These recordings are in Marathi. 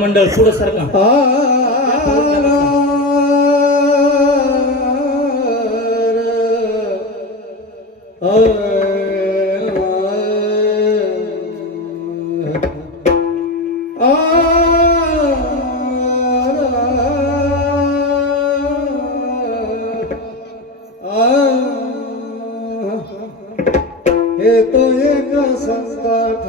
मंडळ पुढे सरका. हे तो एक संकट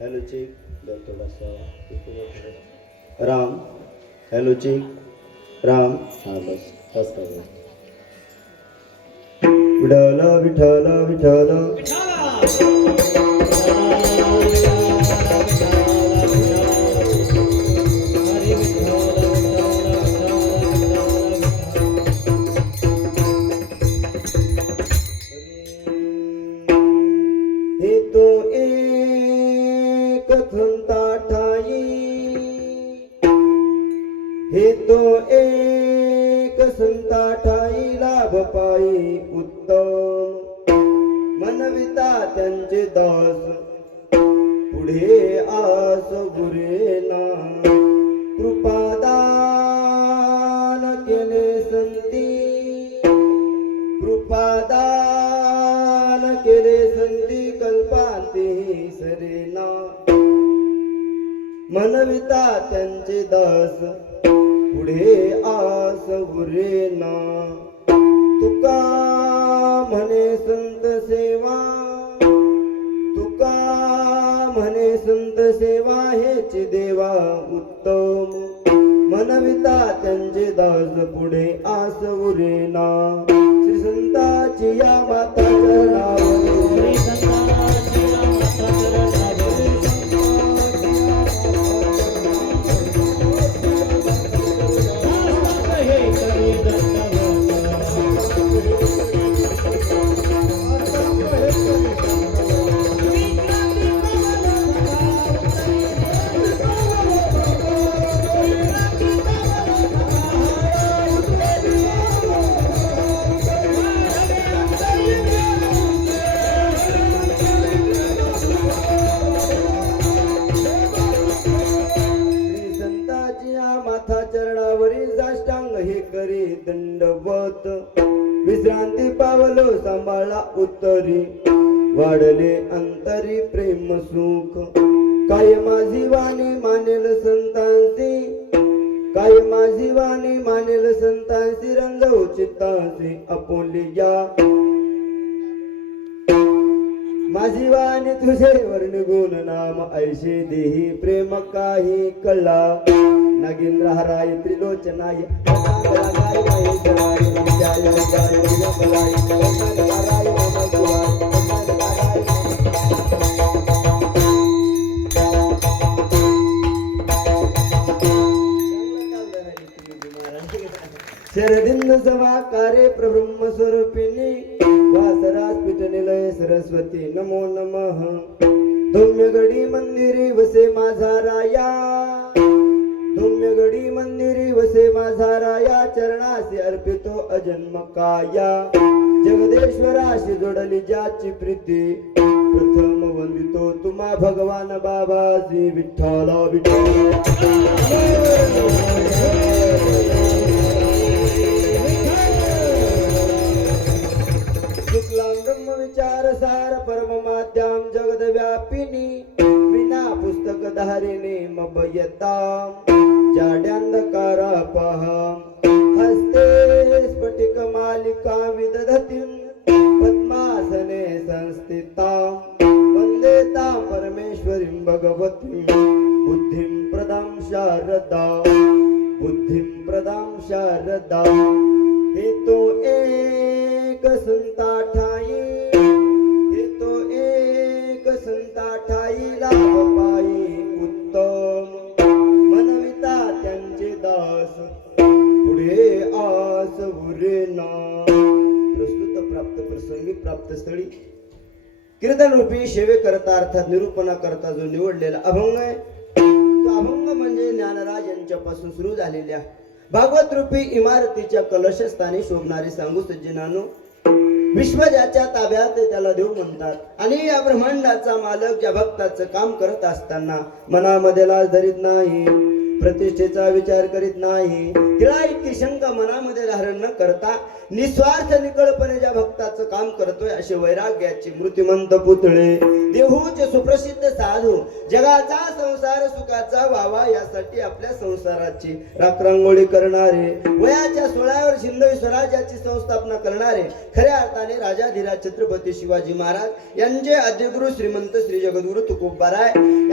हॅलो चेक दर थोडासा राम हॅलो चेक राम हां बस बस विठ्ठल विठ्ठल विठ्ठल हे तो एक संता ठाई हे तो एक संता ठाई लाभ पायी उत्तम मनविता त्यांचे दास पुढे आस गुरेना कृपादान केले संती कृपादान केले संती कल्पांती सरेना मनविता त्यांचे दास पुढे आस गुरेना तुका म्हणे संत सेवा तुका म्हणे संत सेवा हेच देवा उत्तम मनविता त्यांचे दास पुढे आस उरेना श्री संताची या माता चरणावरी श्री संताची या माता चरणावरी हे करी दंडवत समर्था चरणावरी साष्टांग हे करी दंडवत विश्रांती पावलो सांभाळा उत्तरी वाढले अंतरी प्रेम सुख काय माझी वाणी मानेल संतांसी काय माझी वाणी मानेल संतांसी रंगव चित्तांसी आपुलिया माझी वाणी तुझे वर्ण गुण नाम ऐशे देही प्रेम काही कळला नागेंद्र हराय त्रिलोचनाय गाय महेश्वराय विद्याय विद्याय विरंबलाय हराय नमः शिवाय शरदिंद समाकारे प्रब्रह्म स्वरूपिणी वासरास पीठ निलय सरस्वती नमो नमः धौम्यगडी मंदिरी वसे माझा राया धौम्यगडी मंदिरी वसे माझा राया चरणासी अर्पितो अजन्म काया जगदेश्वराशी जोडली ज्याची प्रीती प्रथम वंदितो तुम्हा भगवान बाबाजी विठ्ठला शुक्लां ब्रह्म विचार सार परम माध्याम जगद व्यापिनी विना पुस्तक धारिणी मभयताम जाड्यांधकारा पहा हस्ते स्फटिक मालिका विदधतीं पद्मासने संस्थितां वंदे तां परमेश्वरीं भगवतीं बुद्धिं प्रदां शारदा हे तो एक संता ठाई हे तो एक संता ठाई लाभ पायी उत्तम मनविता त्यांचे दास पुढे आस उरेना प्रस्तुत प्राप्त प्रसंगी प्राप्त स्थळी कीर्तन रूपी सेवे करता अर्थात निरूपणा करता जो निवडलेला अभंग आहे तो अभंग म्हणजे ज्ञानराज यांच्यापासून सुरू झालेल्या भागवत रूपी इमारतीच्या कलशस्थानी शोभणारे सांगू सज्जनानो विश्व ज्याच्या ताब्यात त्याला देव म्हणतात आणि या ब्रह्मांडाचा मालक ज्या भक्ताचं काम करत असताना मनामध्ये लाज धरीत नाही प्रतिष्ठेचा विचार करीत नाही तिला इतकी शंका मनामध्ये धारण न करता निस्वार्थ निकळपणे ज्या भक्ताचं काम करतोय असे वैराग्याचे मृत्युमंत पुतळे देहूचे सुप्रसिद्ध साधू जगाचा संसार सुखाचा व्हावा यासाठी आपल्या संसाराची राखरांगोळी करणारे वयाच्या 16व्या वर्षी हिंदवी स्वराज्याची संस्थापना करणारे खऱ्या अर्थाने राजाधिराज छत्रपती शिवाजी महाराज यांचे आद्यगुरु श्रीमंत श्री जगद्गुरु तुकोबाराय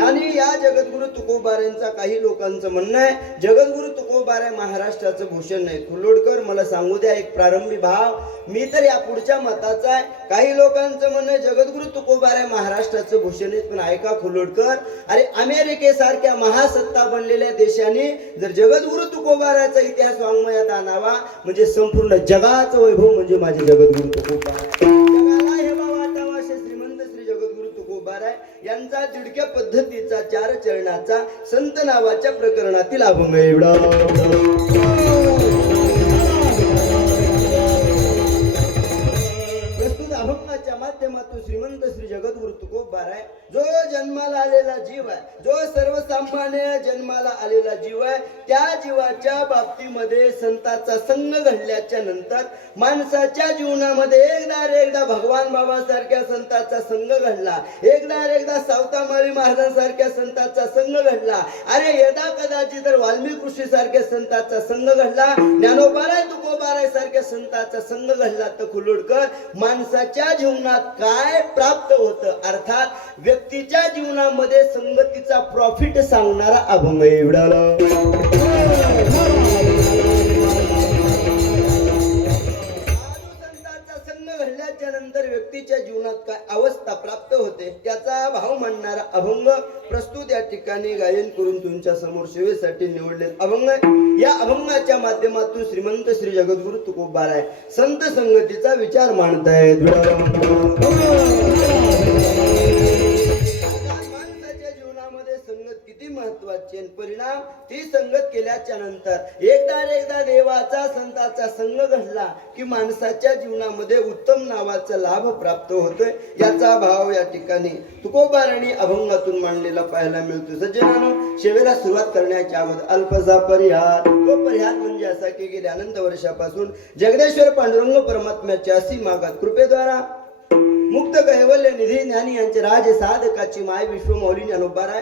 आणि या जगद्गुरु तुकोबारायांचा काही लोकांचं म्हणणं आहे जगद्गुरु तुकोबाराय महाराष्ट्राचं भूषण नाही खुर्लोडकर मला सांगू द्या एक प्रारंभी भाव मी तर या पुढच्या मताचा आहे काही लोकांचं म्हणणं आहे जगद्गुरु तुकोबाराय महाराष्ट्राचं भूषण आहे पण ऐका खुर्लोडकर अरे अमेरिकेसारख्या महासत्ता बनलेल्या देशाने जर जगद्गुरु तुकोबारायचा इतिहास वाङ्मयात आणावा म्हणजे संपूर्ण जगाचं वैभव म्हणजे माझे जगद्गुरु तुकोबाराय जगाला हेवा वाटावा असे श्रीमंत श्री जगद्गुरु तुकोबाराय यांचा दिडक्या पद्धतीचा 4 चरणाचा संत नावाच्या प्रकरणातील अभंग एवढा प्रस्तुत अभंगाच्या माध्यमातून श्रीमंत श्री जगद्गुरु तुकोबाराय जो जन्माला आलेला जीव आहे जो सर्वसामान्य जन्माला आलेला जीव आहे त्या जीवाच्या बाबतीमध्ये संताचा संग घडल्याच्या नंतर माणसाच्या जीवनामध्ये एकदा भगवान बाबासारख्या संताचा संग घडला एकदा सावतामाळी महाराजांसारख्या संताचा संग घडला अरे यदा कदाचित तर वाल्मिकी ऋषी सारख्या संताचा संग घडला ज्ञानोबाराय तुकोबाराय सारख्या संताचा संग घडला तर खुर्लोडकर माणसाच्या जीवनात काय प्राप्त होतं अर्थात व्यक्तीच्या जीवनामध्ये संगतीचा प्रॉफिट सांगणारा अभंग एवढा घडल्याच्या नंतर व्यक्तीच्या जीवनात काय अवस्था प्राप्त होते त्याचा भाव मांडणारा अभंग प्रस्तुत या ठिकाणी गायन करून तुमच्या समोर सेवेसाठी निवडले अभंग या अभंगाच्या माध्यमातून श्रीमंत श्री जगद्गुरु तुकोबाराय संत संगतीचा विचार मांडतायत माणसाच्या जीवनामध्ये संगत किती महत्वाची नावाचे परिणाम ती संगत केल्याच्या नंतर एकदा देवाचा संतांचा संग घडला की माणसाच्या जीवनामध्ये उत्तम नावाचा लाभ प्राप्त होतोय. याचा भाव या ठिकाणी तुकोबाराणी अभंगातून मांडलेला पाहायला मिळतो. सज्जनानो, सेवेला सुरुवात करण्याच्या अगोदर अल्पसा परिहार. तो परिहार म्हणजे असा की गेल्या अनंत वर्षापासून जगदेश्वर पांडुरंग परमात्म्याच्या असीमागत कृपेद्वारा मुक्त कैवल्य निधी ज्ञानी यांचे राज साधकाची माय विश्वमौली ज्ञानोबार आहे.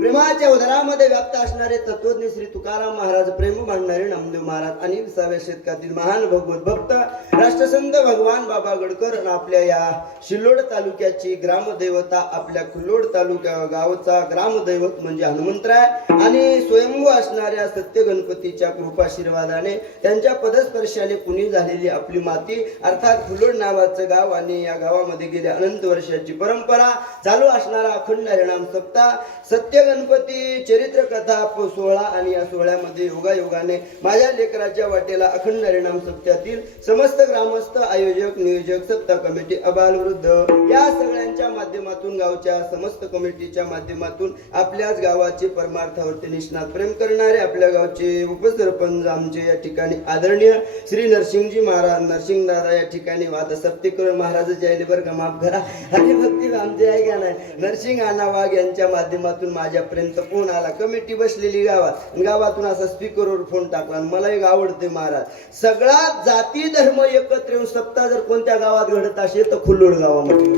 प्रेमाच्या उदरामध्ये व्याप्त असणारे तत्वज्ञ श्री तुकाराम महाराज, प्रेम मांडणारे नामदेव महाराज आणि 20व्या शतकातील महान भगवत भक्त राष्ट्रसंत भगवान बाबा गडकर आणि आपल्या या शिल्लोड तालुक्याची ग्रामदेवता, आपल्या कुल्लोड तालुक्या गावचा ग्रामदैवत म्हणजे हनुमंतराय आणि स्वयंभू असणाऱ्या सत्य गणपतीच्या कृपाशीर्वादाने त्यांच्या पदस्पर्शाने पुणी झालेली आपली माती अर्थात कुल्लोड नावाचं गाव आणि या गावामध्ये गेल्या अनंत वर्षाची परंपरा चालू असणारा अखंड हरिनाम सप्ताह, सत्य गणपती चरित्र कथा सोहळा आणि या सोहळ्यामध्ये योगायोगाने माझ्या लेकराच्या वाटेला अखंड हरिनाम सप्त्यातील समस्त ग्रामस्थ, आयोजक, नियोजक, सप्ताह कमिटी, अबालवृद्ध या सगळ्यांच्या माध्यमातून, गावच्या समस्त कमिटीच्या माध्यमातून आपल्याच गावाचे परमार्थावरती निष्णात प्रेम करणारे आपल्या गावचे उपसरपंच आमचे या ठिकाणी आदरणीय श्री नरसिंगजी महाराज, नरसिंग दादा या ठिकाणी वाद सप्तीकर महाराज जयले बर का माफ करा, हरिभक्ती आमचे आहे का नाही, नरसिंग आना वाघ यांच्या माध्यमातून माझ्यापर्यंत फोन आला. कमिटी बसलेली गावातून असा स्पीकरवर फोन टाकला. मला एक आवडते महाराज, सगळा जाती धर्म एकत्र येऊन सप्ताह जर कोणत्या गावात घडत असेल तर खुल्लोड गावामध्ये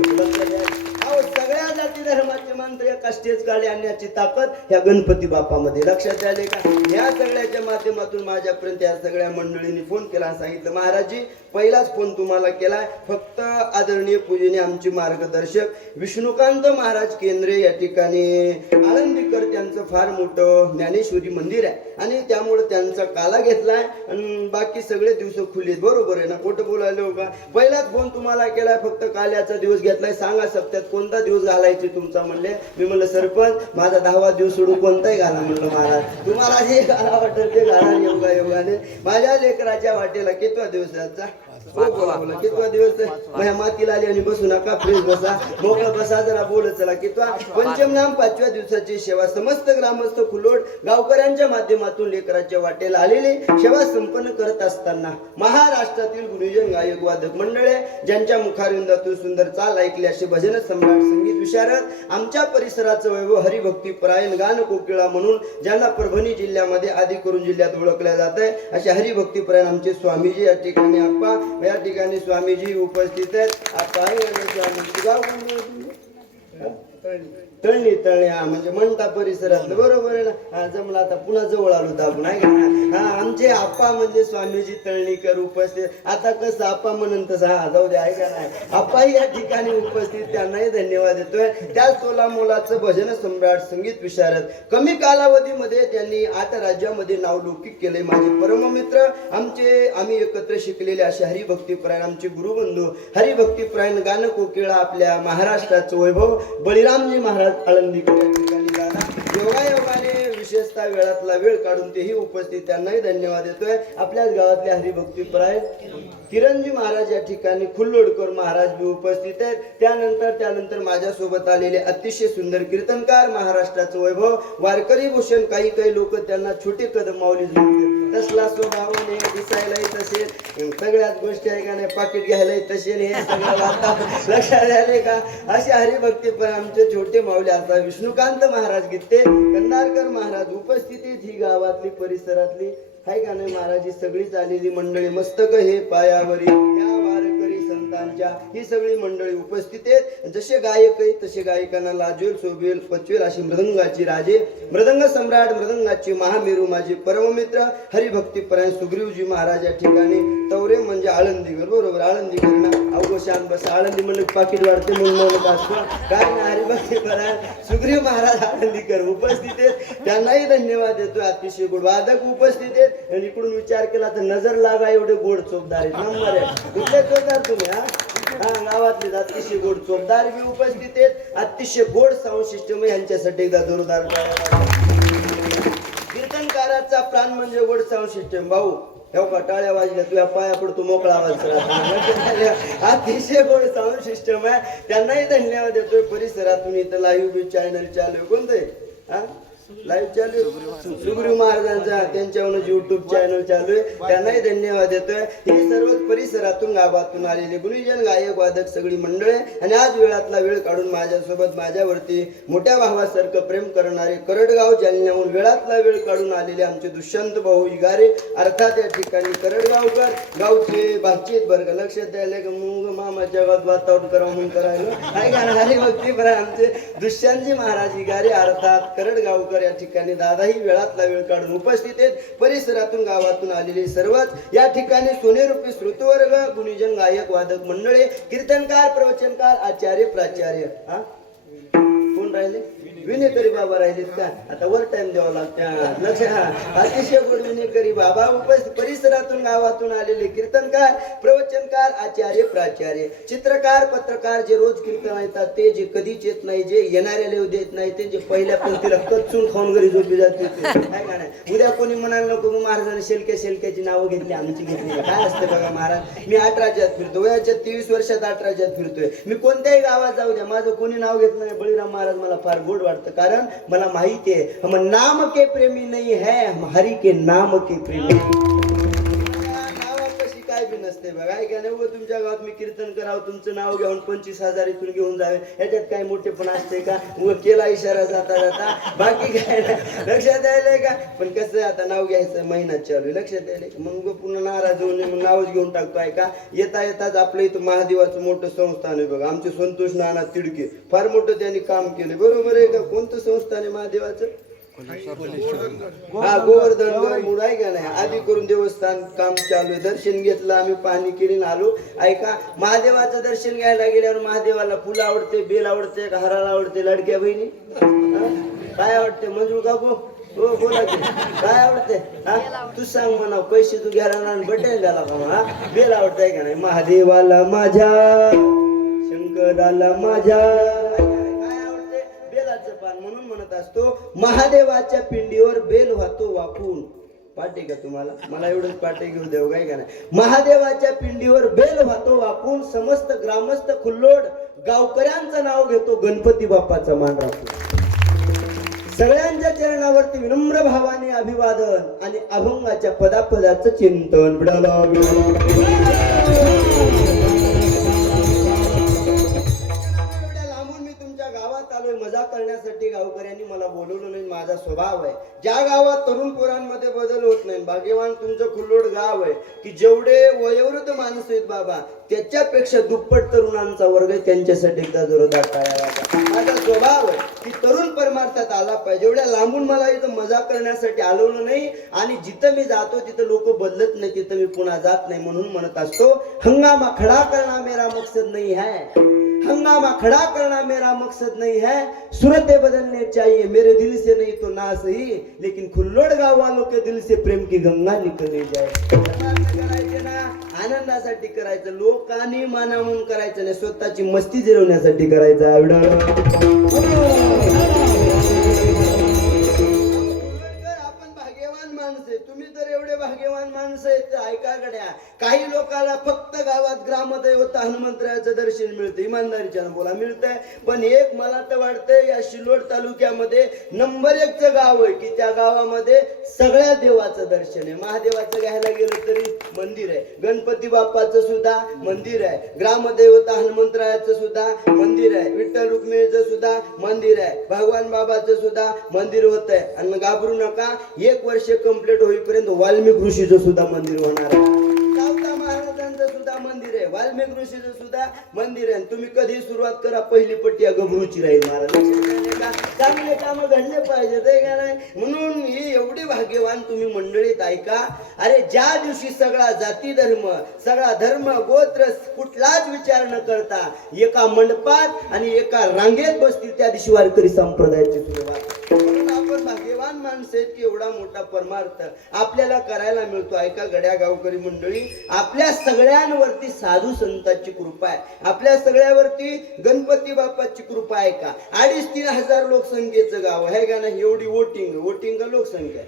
सगळ्या जाती धर्माचे मंत्र एका स्टेज काढे आणण्याची ताकद ह्या गणपती बाप्पामध्ये. लक्षात आले का? या सगळ्याच्या माध्यमातून माझ्यापर्यंत या सगळ्या मंडळींनी फोन केला, सांगितलं महाराजजी पहिलाच फोन तुम्हाला केलाय, फक्त आदरणीय पूजनीय आमचे मार्गदर्शक विष्णुकांत महाराज केंद्रे या ठिकाणी आळंदीकर, त्यांचं फार मोठं ज्ञानेश्वरी मंदिर आहे आणि त्यामुळे त्यांचा काला घेतलाय आणि बाकी सगळे दिवस खुले. बरोबर आहे ना? खोटं बोलायला हो का? पहिलाच फोन तुम्हाला केलाय, फक्त काल्याचा दिवस घेतलाय, सांगा सप्त्यात कोणता दिवस घालायचे तुमचा म्हणले. मी म्हणलं सरपंच माझा 10वा दिवस सोडून कोणताही घाला म्हणलं महाराज, तुम्हाला जे घाला वाटेल ते घाला. योगायोगाने माझ्या लेकराच्या वाटेला कितवा दिवस याचा कितवा दिवस माझ्या मातीला आली आणि बसू नका, फ्रेश बसा, मोकळा बसा, जरा बोलत चला. कितवा पंचम नाम 5व्या दिवसाची सेवा समस्त ग्रामस्थ खुलोड गावकऱ्यांच्या माध्यमातून लेकराच्या वाटेला आलेली सेवा संपन्न करत असताना महाराष्ट्रातील गुरुजन गायक वादक मंडळे ज्यांच्या मुखारिंदातून सुंदर चाल ऐकली असे भजन सम्राट, संगीत विशारद, आमच्या परिसराचं वैभव हरिभक्ती परायण गान कोकिळा म्हणून ज्यांना परभणी जिल्ह्यामध्ये आदी करून जिल्ह्यात ओळखल्या जात आहे असे हरिभक्ती परायण आमचे स्वामीजी या ठिकाणी आप्पा या ठिकाणी स्वामीजी उपस्थित आहेत. तळणी हा म्हणजे म्हणता परिसरातलं. बरोबर आहे ना? हा जमला. आता पुन्हा जवळ आलो तर आपण आहे का? हा आमचे आप्पा म्हणजे स्वामीजी तळणीकर उपस्थित. आता कसं आप्पा म्हणून तसं हा जाऊ दे आहे का नाही, आप्पाही या ठिकाणी उपस्थित, त्यांनाही धन्यवाद देतोय. त्याच तोला मोलाचं भजन सम्राट, संगीत विशारद, कमी कालावधीमध्ये त्यांनी 8 राज्यामध्ये नावलौकिक केले. माझे परममित्र आम्ही एकत्र शिकलेले असे हरिभक्तीपरायण आमचे गुरुबंधू हरिभक्तीपरायण गान कोकिळा आपल्या महाराष्ट्राचं वैभव बळीरामजी महाराज आळंदीकर या ठिकाणी झाला. योगायोगाने विशेषतः वेळातला वेळ काढून तेही उपस्थित, त्यांनाही धन्यवाद देतोय. आपल्याच गावातले हरिभक्तीपरायण किरणजी महाराज या ठिकाणी खुल्लोडकर महाराज बी उपस्थित आहेत. त्यानंतर माझ्यासोबत आलेले अतिशय सुंदर कीर्तनकार महाराष्ट्राचं वैभव वारकरी भूषण, काही लोक त्यांना छोटे कदम माऊली तसला स्वभावाने, दिसायलाही तसे, सगळ्याच गोष्टी आहे का नाही, पाकिट घ्यायलाही तसे, हे सगळं लक्षात आले का? असे हरिभक्ती पण आमचे छोटे माऊली आता विष्णुकांत महाराज गीते, कंधारकर महाराज उपस्थितीत ही गावातली परिसरातली हाय का नाही महाराज ही सगळीच आलेली मंडळी, मस्तक हे पायावरी या वारकरी संतांच्या ही सगळी मंडळी उपस्थित आहेत. जसे गायक आहेत तसे गायकांना लाजवेल, शोभेल, पचवेल अशी मृदंगाची राजे, मृदंग सम्राट, मृदंगाची महामेरू माझे परममित्र हरिभक्तीपरायण सुग्रीवजी महाराज या ठिकाणी तवरे म्हणजे आळंदीकर. बरोबर आळंदीकर ना? अवघो शान बस आळंदी म्हणलं पाकिट वाढते म्हणून असतो काय ना. हरिभक्तीपरायण सुग्रीव महाराज आळंदीकर उपस्थित आहेत, त्यांनाही धन्यवाद देतो. अतिशय गोड वादक उपस्थित आहेत आणि इकडून विचार केला तर नजर लागा एवढे गोड चोपदार आहेत. नंबर आहे कुठले चोपदार तुम्ही? हा गावातले अतिशय गोड चोपदार बी उपस्थित आहेत. अतिशय गोड साऊंड सिस्टम यांच्यासाठी एकदा जोरदार कीर्तनकाराचा प्राण म्हणजे गोड साऊंड सिस्टम. भाऊ एवढा टाळ्या वाजल्या तुझ्या पाया पडतो मोकळा आवाज. अतिशय गोड साऊंड सिस्टम आहे, त्यांनाही धन्यवाद देतोय. परिसरातून इथं लाईव्ह चॅनल चालू कोणतं आहे? लाईव्ह चालू आहे. सुग्रीव महाराजांचा त्यांच्यावरून युट्यूब चॅनल चालू आहे, त्यांनाही धन्यवाद देतोय. ही सर्वच परिसरातून गावातून आलेले गुणीजन गायक वादक सगळी मंडळे आणि आज वेळातला वेळ काढून माझ्यासोबत माझ्यावरती मोठ्या भावासारखं प्रेम करणारे करडगाव जालन्याहून वेळातला वेळ काढून आलेले आमचे दुष्यंत भाऊ इगारे अर्थात या ठिकाणी करडगावकर गावचे बातचीत बरं का. लक्षात द्यायला का मूग मामाच्या गावात वातावरण करा म्हणून करायला काय गाणारे भक्ती बरं आमचे दुष्यंतजी महाराज इगारे अर्थात करडगावकर या ठिकाणी दादाही वेळातला वेळ काढून उपस्थित आहेत. परिसरातून गावातून आलेले सर्वच या ठिकाणी सोनेरूपी श्रुतवर्ग गुणीजन गायक वादक मंडळे कीर्तनकार प्रवचनकार आचार्य प्राचार्य हा कोण राहिले विनेकरी बाबा राहिलेत का आता वर टाइम द्यावा लागतं लक्ष अतिशय गोड विनेकरी बाबा उपस्थित परिसरातून गावातून आलेले कीर्तनकार प्रवचनकार आचार्य प्राचार्य चित्रकार पत्रकार जे रोज कीर्तन येतात ते जे कधीच येत नाही जे येणाऱ्याला येऊ देत नाही ते जे पहिल्या पंक्तीला कच्चून खाऊन घरी झोपी जाते काय का नाही. उद्या कोणी म्हणायला नको महाराजांनी शेलक्याची नावं घेतली आमची घेतली काय असतं बघा महाराज. मी 8 राज्यात फिरतो वयाच्या 23 वर्षात 8 राज्यात फिरतोय. मी कोणत्याही गावात जाऊ द्या माझं कोणी नाव घेतलं नाही बळीराम महाराज मला फार गोड वाटतं कारण मला माहिती आहे हम नाम के प्रेमी नहीं है हम हरि के नाम के प्रेमी. नावापाशी काय बी नसते बघा काय नाही. व तुमच्या गावात मी कीर्तन करावं तुमचं नाव घेऊन 25,000 इथून घेऊन जावे याच्यात काय मोठेपण असते का. व केला इशारा जाता जाता बाकी काय नाही. लक्षात यायलंय का. पण कसं आहे आता नाव घ्यायचं महिन्यात चालू आहे लक्षात यायलंय मग पुन्हा नाराज होऊन मग नावच घेऊन टाकतो आहे का. येता येताच आपलं इथं महादेवाचं मोठं संस्थान आहे बघा. आमचे संतोष नाना तिडके फार मोठं त्यांनी काम केले बरोबर आहे का. कोणतं संस्थान आहे महादेवाचं हा गोवर्धन गडमुड आहे का नाही. आधी करून देवस्थान काम चालू आहे. दर्शन घेतलं आम्ही पाणी केली आलो ऐका. महादेवाचं दर्शन घ्यायला गेल्यावर महादेवाला फुलं आवडते बेल आवडते हराला आवडते लाडक्या बहिणी काय आवडते मंजूळ काकू हो बोला की काय आवडते हा तू सांग म्हणा. पैसे तू घ्यायला बटेल द्याला का हा बेल आवडते का नाही. महादेवाला माझ्या शंकराला माझ्या बेलाचं पान म्हणून म्हणत असतो महादेवाच्या पिंडीवर बेल वाहतो वाकून. पाटे का तुम्हाला मला एवढंच पाटे घेऊ देऊ काय का नाही. महादेवाच्या पिंडीवर बेल वाहतो वाकून समस्त ग्रामस्थ खुल्लोड गावकऱ्यांचं नाव घेतो गणपती बाप्पाचा मान राखतो. सगळ्यांच्या चरणावरती विनम्र भावाने अभिवादन आणि अभंगाच्या पदापदाचं चिंतन बिडाला मजा करण्यासाठी गावकऱ्यांनी मला बोलवलं नाही. माझा स्वभाव आहे ज्या गावात तरुण पोरांमध्ये बदल होत नाही. भाग्यवान तुमचं खुल्लोड गाव आहे की जेवढे वयोवृद्ध माणसं आहेत बाबा त्याच्यापेक्षा दुप्पट तरुणांचा वर्ग आहे. त्यांच्यासाठी एकदा जोरदार टाळ्या वाजवा. माझा स्वभाव आहे की तरुण परमार्थात आला पाहिजे. एवढ्या लांबून मला इथं मजा करण्यासाठी आलवलं नाही आणि जिथं मी जातो तिथं लोक बदलत नाही तिथं मी पुन्हा जात नाही. म्हणून म्हणत असतो हंगामा खडा करना मेरा मकसद नहीं है हंगामा खड़ा करना मेरा मकसद नहीं है. सूरतें बदलने चाहिए मेरे दिल से नहीं तो ना सही लेकिन खुल्लोड गाव वालों के दिल से प्रेम की गंगा निकलनी जाए. करायचे ना आनंदासाठी करायचं लोकांनी माना म्हणून करायचं नाही. स्वतःची मस्ती जिरवण्यासाठी करायचं तुम्ही तर एवढे भाग्यवान माणसं आहेत ऐका गड्या. काही लोकांना फक्त गावात ग्रामदैवत हनुमंतरायाचं दर्शन मिळतं इमानदारीच्या बोला मिळतंय. पण एक मला तर वाटतंय या शिल्लोड तालुक्यामध्ये नंबर 1चं गाव आहे की त्या गावामध्ये सगळ्या देवाचं दर्शन आहे. महादेवाचं घ्यायला गेलं तरी मंदिर आहे गणपती बाप्पाचं सुद्धा मंदिर आहे ग्रामदैवत हनुमंतरायाचं सुद्धा मंदिर आहे विठ्ठल रुक्मिणीचं सुद्धा मंदिर आहे भगवान बाबाचं सुद्धा मंदिर होत आहे. आणि घाबरू नका 1 वर्ष कंप्लीट होईपर्यंत वाल्मिक ऋषीचं सुद्धा मंदिर होणार आहे. सावता महाराजांचं सुद्धा मंदिर आहे वाल्मिक ऋषीचं सुद्धा मंदिर आहे. तुम्ही कधी सुरुवात करा पहिली पट्टी गभरूची राहील महाराज. चांगले काम घडले पाहिजे ते का नाही. म्हणून ही एवढी भाग्यवान तुम्ही मंडळीत ऐका. अरे ज्या दिवशी सगळा जाती धर्म सगळा धर्म गोत्र कुठलाच विचार न करता एका मंडपात आणि एका रांगेत बसतील त्या दिवशी वारकरी संप्रदायाची सुरुवात. म्हणून आपण भाग्यवान माणसं आहेत की एवढा मोठा परमार्थ आपल्याला करायला मिळतो. ऐका गड्या गावकरी मंडळी आपल्या सगळ्यांवरती साधू संतांची कृपा आहे. आपल्या सगळ्यावरती गणपती बाप्पाची कृपा आहे का. 2,5-3 हजार लोकसंख्येचं गाव आहे का नाही. एवढी वोटिंग का लोकसंख्या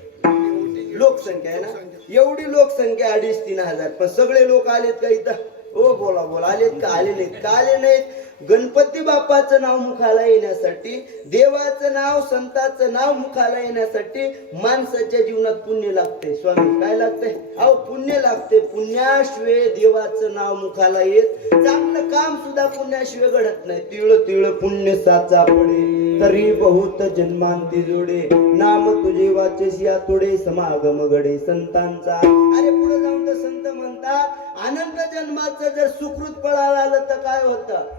आहे ना. एवढी लोकसंख्या 2,5-3 हजार पण सगळे लोक आलेत का इथं ओ बोला बोला, आलेत का? आले नाहीत का? आले नाहीत. गणपती बाप्पाचं नाव मुखाला येण्यासाठी, देवाचं नाव, संतांचं नाव मुखाला येण्यासाठी माणसाच्या जीवनात पुण्य लागते. स्वामी काय लागते? अहो पुण्य लागते. पुण्याशिवाय देवाचं नाव मुखाला येत. चांगलं काम सुद्धा पुण्याशिवाय घडत नाही. तिळ तिळ पुण्य साचा पडे, तरी बहुत जन्मांती जोडे, नाम तुझे वाचसिया तोडे, समागम घडे संतांचा. अरे पुढे जाऊन तर संत म्हणतात, अनंत जन्माचं जर सुकृत फळाला आलं तर काय होतं?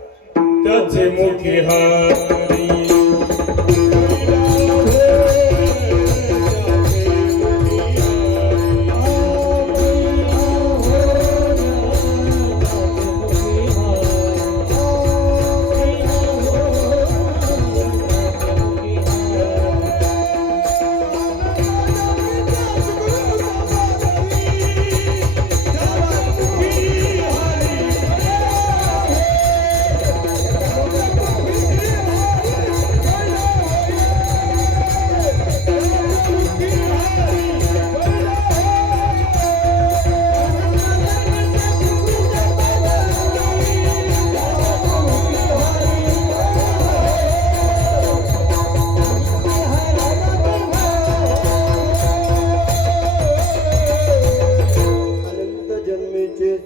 त्याचे मुखी हारी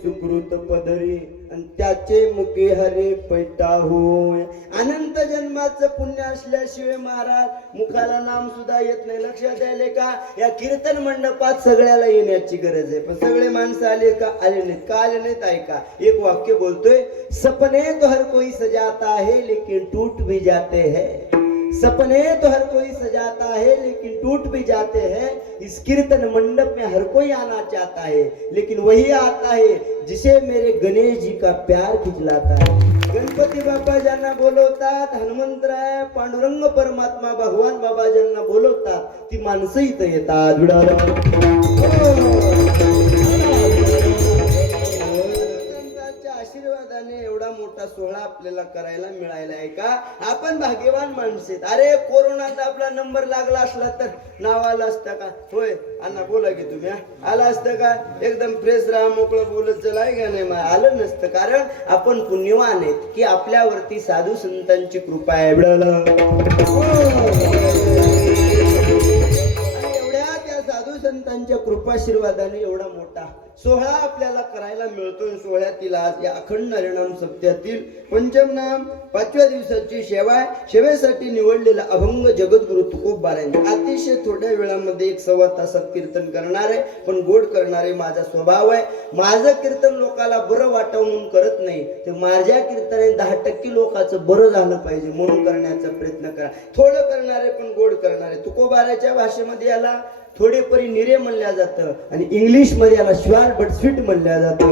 सुकृत पदरी आणि त्याचे मुखे हरे पैटा होय. अनंत जन्माचं पुण्य असल्याशिवाय महाराज मुखाला नाम सुद्धा येत नाही. लक्षात आले का? या कीर्तन मंडपात सगळ्याला येण्याची गरज आहे, पण सगळे माणसं आले का? आले नाहीत का? आले नाहीत. ऐका, एक वाक्य बोलतोय, सपने तो हर कोई सजाता है लेकिन टूट भी जाते हैं. सपने तो हर कोई सजाता है लेकिन टूट भी जाते हैं. इस कीर्तन मंडप में हर कोई आना चाहता है, लेकिन वही आता है जिसे मेरे गणेश जी का प्यार खिंचलाता है. गणपती बाप्पा ज्यांना बोलवतात, हनुमंतराय, पांडुरंग परमात्मा, भगवान बाबा ज्यांना बोलवतात, ती माणसं इथं येतात. आशीर्वादाने एवढा मोठा सोहळा आपल्याला करायला मिळायला आहे का? आपण भाग्यवान माणसे. अरे कोरोनाचा आपला नंबर लागला असला तर नाव आलं असतं का? होय अण्णा बोला की तुम्ही, आलं असतं का? एकदम फ्रेश राहा, मोकळं बोलत चलाय का नाही? आलं नसतं. कारण आपण पुण्यवान आहेत की आपल्यावरती साधू संतांची कृपा आहे. साधू संतांच्या कृपाशीर्वादाने एवढा मोठा सोहळा आपल्याला करायला मिळतो. सोहळ्यातील आज या अखंड हरिनाम सप्त्यातील पंचम नाम 5व्या दिवसाची सेवा, सेवेसाठी निवडलेला अभंग जगद्गुरु तुकोबारांचे. अतिशय थोड्या वेळामध्ये 1-1.25 तासात कीर्तन करणार आहे, पण गोड करणारे माझा स्वभाव आहे. माझं कीर्तन लोकाला बरं वाटावं म्हणून करत नाही, ते माझ्या कीर्तनाने 10% लोकांचं बरं झालं पाहिजे म्हणून करण्याचा प्रयत्न करा. थोडं करणारे पण गोड करणारे. तुकोबाराच्या भाषेमध्ये याला थोडे परी निरे म्हणल्या जातं आणि इंग्लिश मध्ये याला श्वार बट स्वीट म्हणल्या जातं.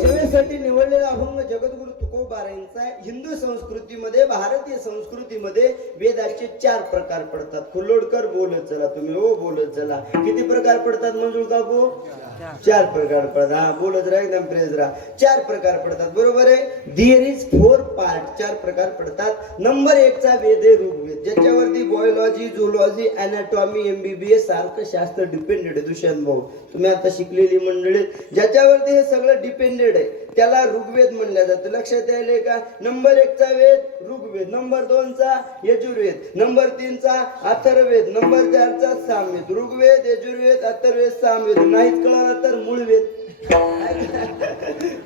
सेवेसाठी निवडलेला अभंग जगद्गुरु तुकोबारांचा. हिंदू संस्कृतीमध्ये, भारतीय संस्कृतीमध्ये वेदाचे 4 प्रकार पडतात. खुल्लोडकर बोलत चला, तुम्ही हो बोलत चला. किती प्रकार पडतात मंजूळ काकू? 4 प्रकार पडतात. हा बोलत राहा, एकदम फ्रेश राहा. 4 प्रकार पडतात, बरोबर आहे. There is 4 part. 4 प्रकार पडतात. नंबर 1 चा वेद आहे ऋग्वेद, ज्याच्यावरती बायोलॉजी, झुलॉजी, अॅनाटॉमी, MBBS सारखं शास्त्र डिपेंडेड आहे. दुष्यंत भाऊ तुम्ही आता शिकलेली मंडळी, ज्याच्यावरती हे सगळं डिपेंडेड आहे त्याला ऋग्वेद म्हणलं जातं. लक्षात यायले का? नंबर 1 चा वेद ऋग्वेद, नंबर 2 चा यजुर्वेद, नंबर 3 चा अथर्ववेद, नंबर 4 चा सामवेद. ऋग्वेद, यजुर्वेद, अथर्ववेद, सामवेद. नाहीच कळलं तर मूळवेद.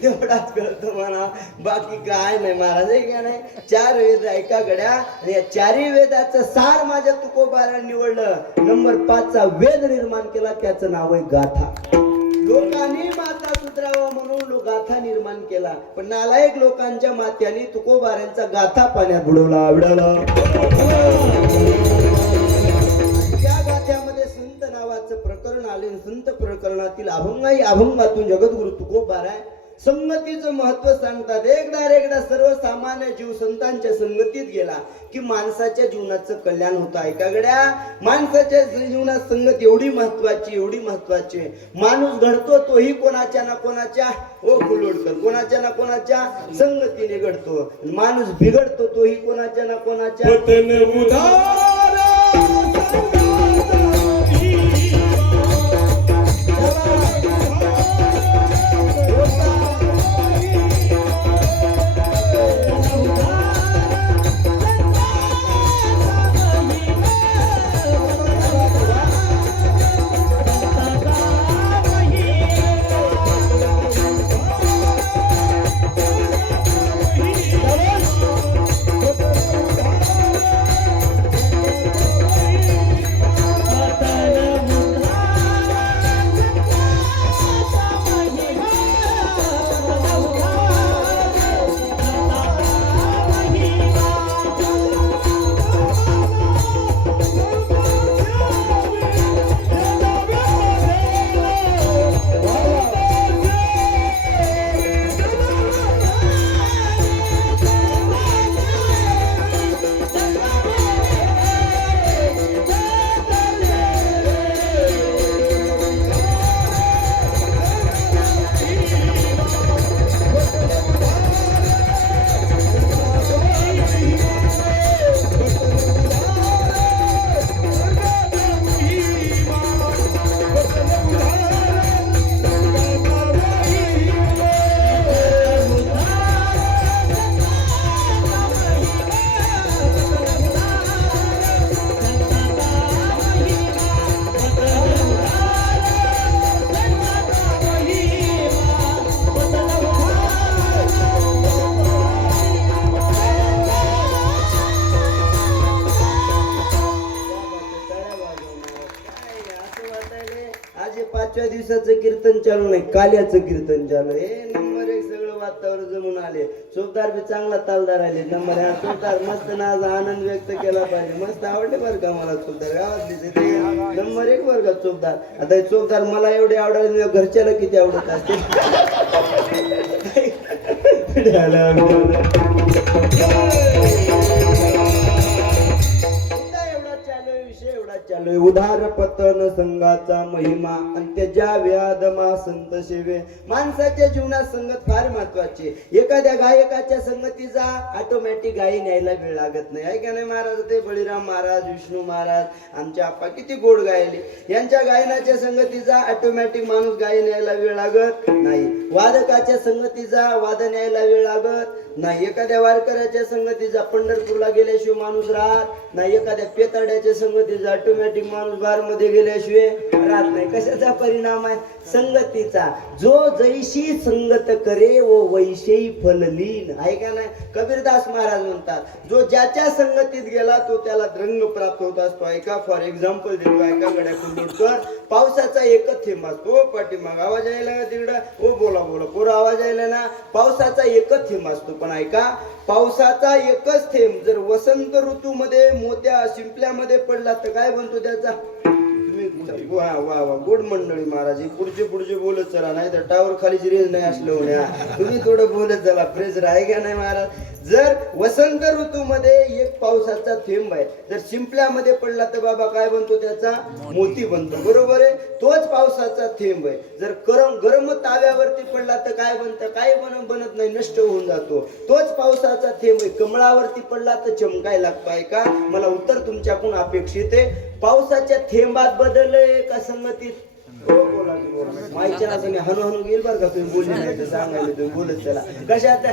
तेवढाच कळतो म्हणा, बाकी काय नाही महाराज. आहे का नाही? 4 वेद ऐका गड्या, आणि या 4ही वेदाचं सार माझ्या तुकोबाराने निवडलं. नंबर 5 चा वेद निर्माण केला, त्याचं नाव आहे गाथा. लोकांनी माता सुधरावं म्हणून गाथा निर्माण केला, पण नालायक लोकांच्या मात्याने तुकोबारांचा गाथा पाण्यात बुडवला. त्या गाथ्यामध्ये संत नावाचं प्रकरण आले. संत प्रकरणातील अभंगाई अभंगातून जगद्गुरु तुकोबारा संगतीचं महत्व सांगतात. एकदा सर्वसामान्य जीव संतांच्या संगतीत गेला की माणसाच्या जीवनाचं कल्याण होतं. ऐका गड्या, माणसाच्या जीवनात संगत एवढी महत्वाची. माणूस घडतो तोही कोणाच्या ना कोणाच्या, ओ खुलोडकर, कोणाच्या ना कोणाच्या संगतीने घडतो. माणूस बिघडतो तोही कोणाच्या ना कोणाच्या. 5व्या दिवसाचं कीर्तन चालू नाही, काल्याचं कीर्तन चालू आहे. नंबर एक सगळं वातावरण जमून आले. चोपदार बी चांगला तालदार आले. नंबर हा चोपदार मस्त नाच आनंद व्यक्त केला पाहिजे. मस्त आवडले बरं का मला चोपदार गावातली नंबर एक बरं का चोपदार. आता हे चोपदार मला एवढे आवडायला घरच्याला किती आवडत असते. उधार पतन संघाचा महिमा अंत्यजा व्याधमा संत सेवे. माणसाच्या जीवनात संगत फार महत्वाची. एखाद्या गायकाच्या संगतीचा ऑटोमॅटिक गायी न्यायला वेळ लागत नाही, आहे का नाही महाराज? ते बळीराम महाराज, विष्णू महाराज, आमचे आप्पा किती गोड गायले. यांच्या गायनाच्या संगतीचा ऑटोमॅटिक माणूस गायी न्यायला वेळ लागत नाही. वादकाच्या संगतीचा वाद न्यायला वेळ लागत नाही. एखाद्या वारकऱ्याच्या संगतीचा पंढरपूरला गेल्याशिवाय माणूस राहत नाही. एखाद्या पेताड्याच्या संगतीचा ऑटोमॅटिक माणूस बार मध्ये गेल्याशिवाय राहत नाही. कशाचा परिणाम आहे? संगतीचा. जो जैशी संगत करे वो वैशेही फललीन, आहे का नाही? कबीरदास महाराज म्हणतात, जो ज्याच्या संगतीत गेला तो त्याला रंग प्राप्त होत असतो. ऐका, फॉर एक्झाम्पल देतो, ऐका गड्या कुंडोडकर. पावसाचा एकच थेंब असतो. पाठीमाग आवाज यायला का तिकडं? ओ बोला बोला पोरं आवाज यायला ना. पावसाचा एकच थेंब असतो. पण ऐका, पावसाचा एकच थेंब जर वसंत ऋतूमध्ये मोत्या शिंपल्यामध्ये पडला तर काय बनतो त्याचा? तुम्ही वा वा वा गोड मंडळी महाराज, पुढचे बोलत चला, नाही तर टावर खालीची रेंज नाही असलं होण्या. तुम्ही थोडं बोलत चला, प्रेस आहे का नाही महाराज? जर वसंत ऋतूमध्ये एक पावसाचा थेंब आहे, जर शिंपल्यामध्ये पडला तर बाबा काय बनतो त्याचा? मोती बनतो. बरोबर आहे? तोच पावसाचा थेंब आहे. जर गरम ताव्यावरती पडला तर काय बनतं? काय बनत नाही, नष्ट होऊन जातो. तोच पावसाचा थेंब आहे. कमळावरती पडला तर चमकाय लागतो. आहे का? मला उत्तर तुमच्याकडून अपेक्षित आहे. पावसाच्या थेंबात बदलय का संगतीत? बोला माईच्या असं हनु गेल बरं का तुम्ही बोलले नाही तर सांगायला तुम्ही बोलत चला. कशात?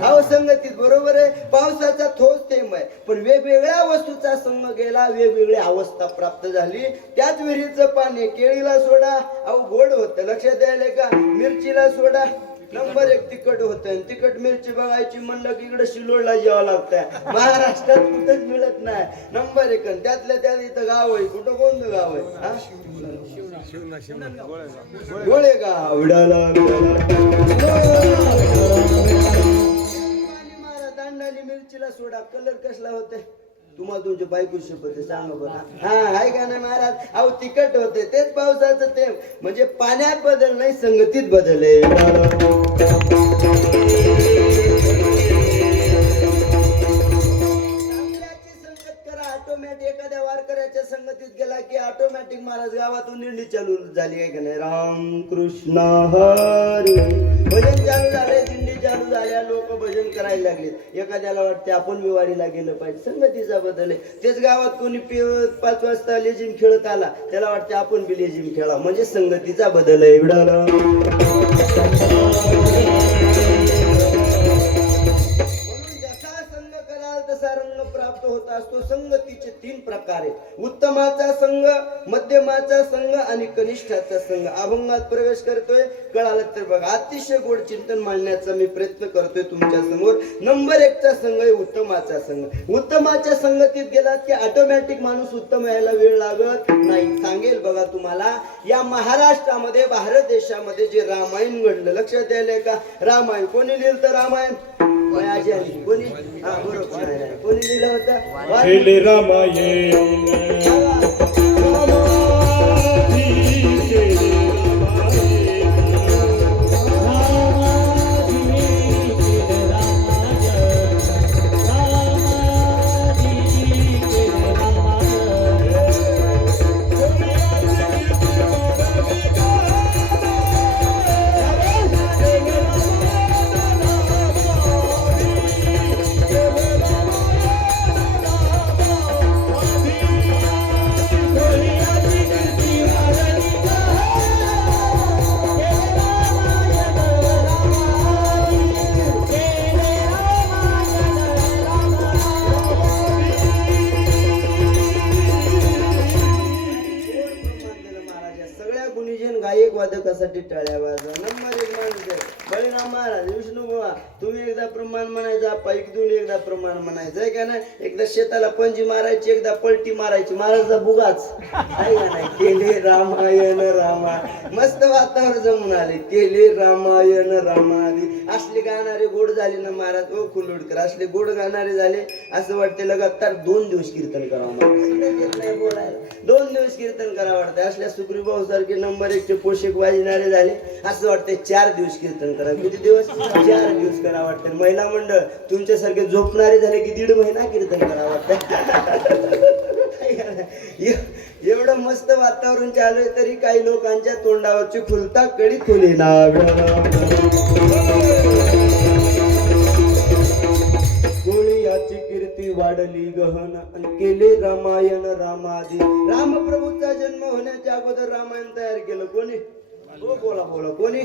अहो संगतीत. बरोबर आहे? पावसाचा थोच थेंब आहे, पण वेगवेगळ्या वस्तूचा संग गेला, वेगवेगळी अवस्था प्राप्त झाली. त्याच विहिरीचं पाणी केळीला सोडा, अहो गोड होतं. लक्षात यायला का? मिरचीला सोडा, नंबर एक तिखट होत. तिखट मिरची बघायची म्हणलं की इकडे शिलोडला यावं लागतंय. महाराष्ट्रात कुठंच मिळत नाही. नंबर एक. त्यातल्या त्यात इथं गाव आहे. कुठं कोणतं गाव आहे? गोळेगाव. दांडाली मिरचीला सोडा, कलर कसला होते? तुम्हाला तुमच्या बायको शपथ सांगा बरं. हा आहे का नाही महाराज? अहो तिखट होते. तेच पावसाचं ते म्हणजे पाण्यात बदल नाही, संगतीत बदल आहे. ऑटोमॅटिक एखाद्या वारकऱ्याच्या संगतीत गेला की ऑटोमॅटिक महाराज गावातून दिंडी चालू झाली, आहे का नाही? राम कृष्ण हरी भजन चालू झाले, दिंडी चालू झाल्या, लोक भजन करायला लागले. एखाद्याला वाटते आपण विवारीला गेलं पाहिजे, संगतीचा बदल आहे. तेच गावात कोणी 5 वाजता लेझिम खेळत आला, त्याला वाटते आपण बी लेझिम खेळा, म्हणजे संगतीचा बदल आहे. तसा रंग प्राप्त होत असतो. संगतीचे 3 प्रकार आहेत: उत्तमाचा संघ, मध्यमाचा संघ आणि कनिष्ठाचा संघ. अभंगात प्रवेश करतोय, कळालं तर बघा. अतिशय गोड चिंतन मांडण्याचा मी प्रयत्न करतोय तुमच्या समोर. नंबर 1 चा संघ आहे उत्तमाचा संघ. उत्तमाच्या संगतीत गेलात की ऑटोमॅटिक माणूस उत्तम यायला वेळ लागत नाही. सांगेल बघा तुम्हाला, या महाराष्ट्रामध्ये, भारत देशामध्ये जे रामायण घडलं, लक्षात यायलंय का? रामायण कोणी लिहिलं? तर रामायण कोणी? हा बरोबर. कोणी लिहिलं होतं? रामायण. वादकासाठी टाळ्या वाजवा. नंबर एक माणूस आहे बळीराम महाराज. विष्णू बुवा तुम्ही एकदा प्रमाण म्हणायचं, आपा इकडून एकदा प्रमाण म्हणायचं आहे का नाही. एकदा शेताला पंजी मारायची, एकदा पलटी मारायची, महाराजचा बुगाच आहे का नाही. केले रामायण रामा, मस्त वातावरण जमून आले. केले रामायण रामादी. असले गाणारे गोड झाले ना महाराज. ओ खुल्लुडकर असले गोड गाणारे झाले असं वाटते लगातार 2 दिवस कीर्तन करावं. नाही बोलायला 2 दिवस कीर्तन करावं वाटतं. असल्या सुग्रीभाऊ सारखे नंबर 1 चे पोषक वाजणारे झाले असं वाटतंय 4 दिवस कीर्तन करा. किती दिवस? 4 दिवस करावं वाटतं. महिला मंडळ तुमच्यासारखे झोपणारे झाले की 1.5 महिना कीर्तन करावं वाटतं. एवढं मस्त वातावरण चालू तरी काही लोकांच्या तोंडावरची खुलता कडी खुली ना. याची कीर्ती वाढली गहन आणि केले रामायण रामादी. रामप्रभूचा जन्म होण्याच्या अगोदर रामायण तयार केलं कोणी? हो बोला बोला कोणी?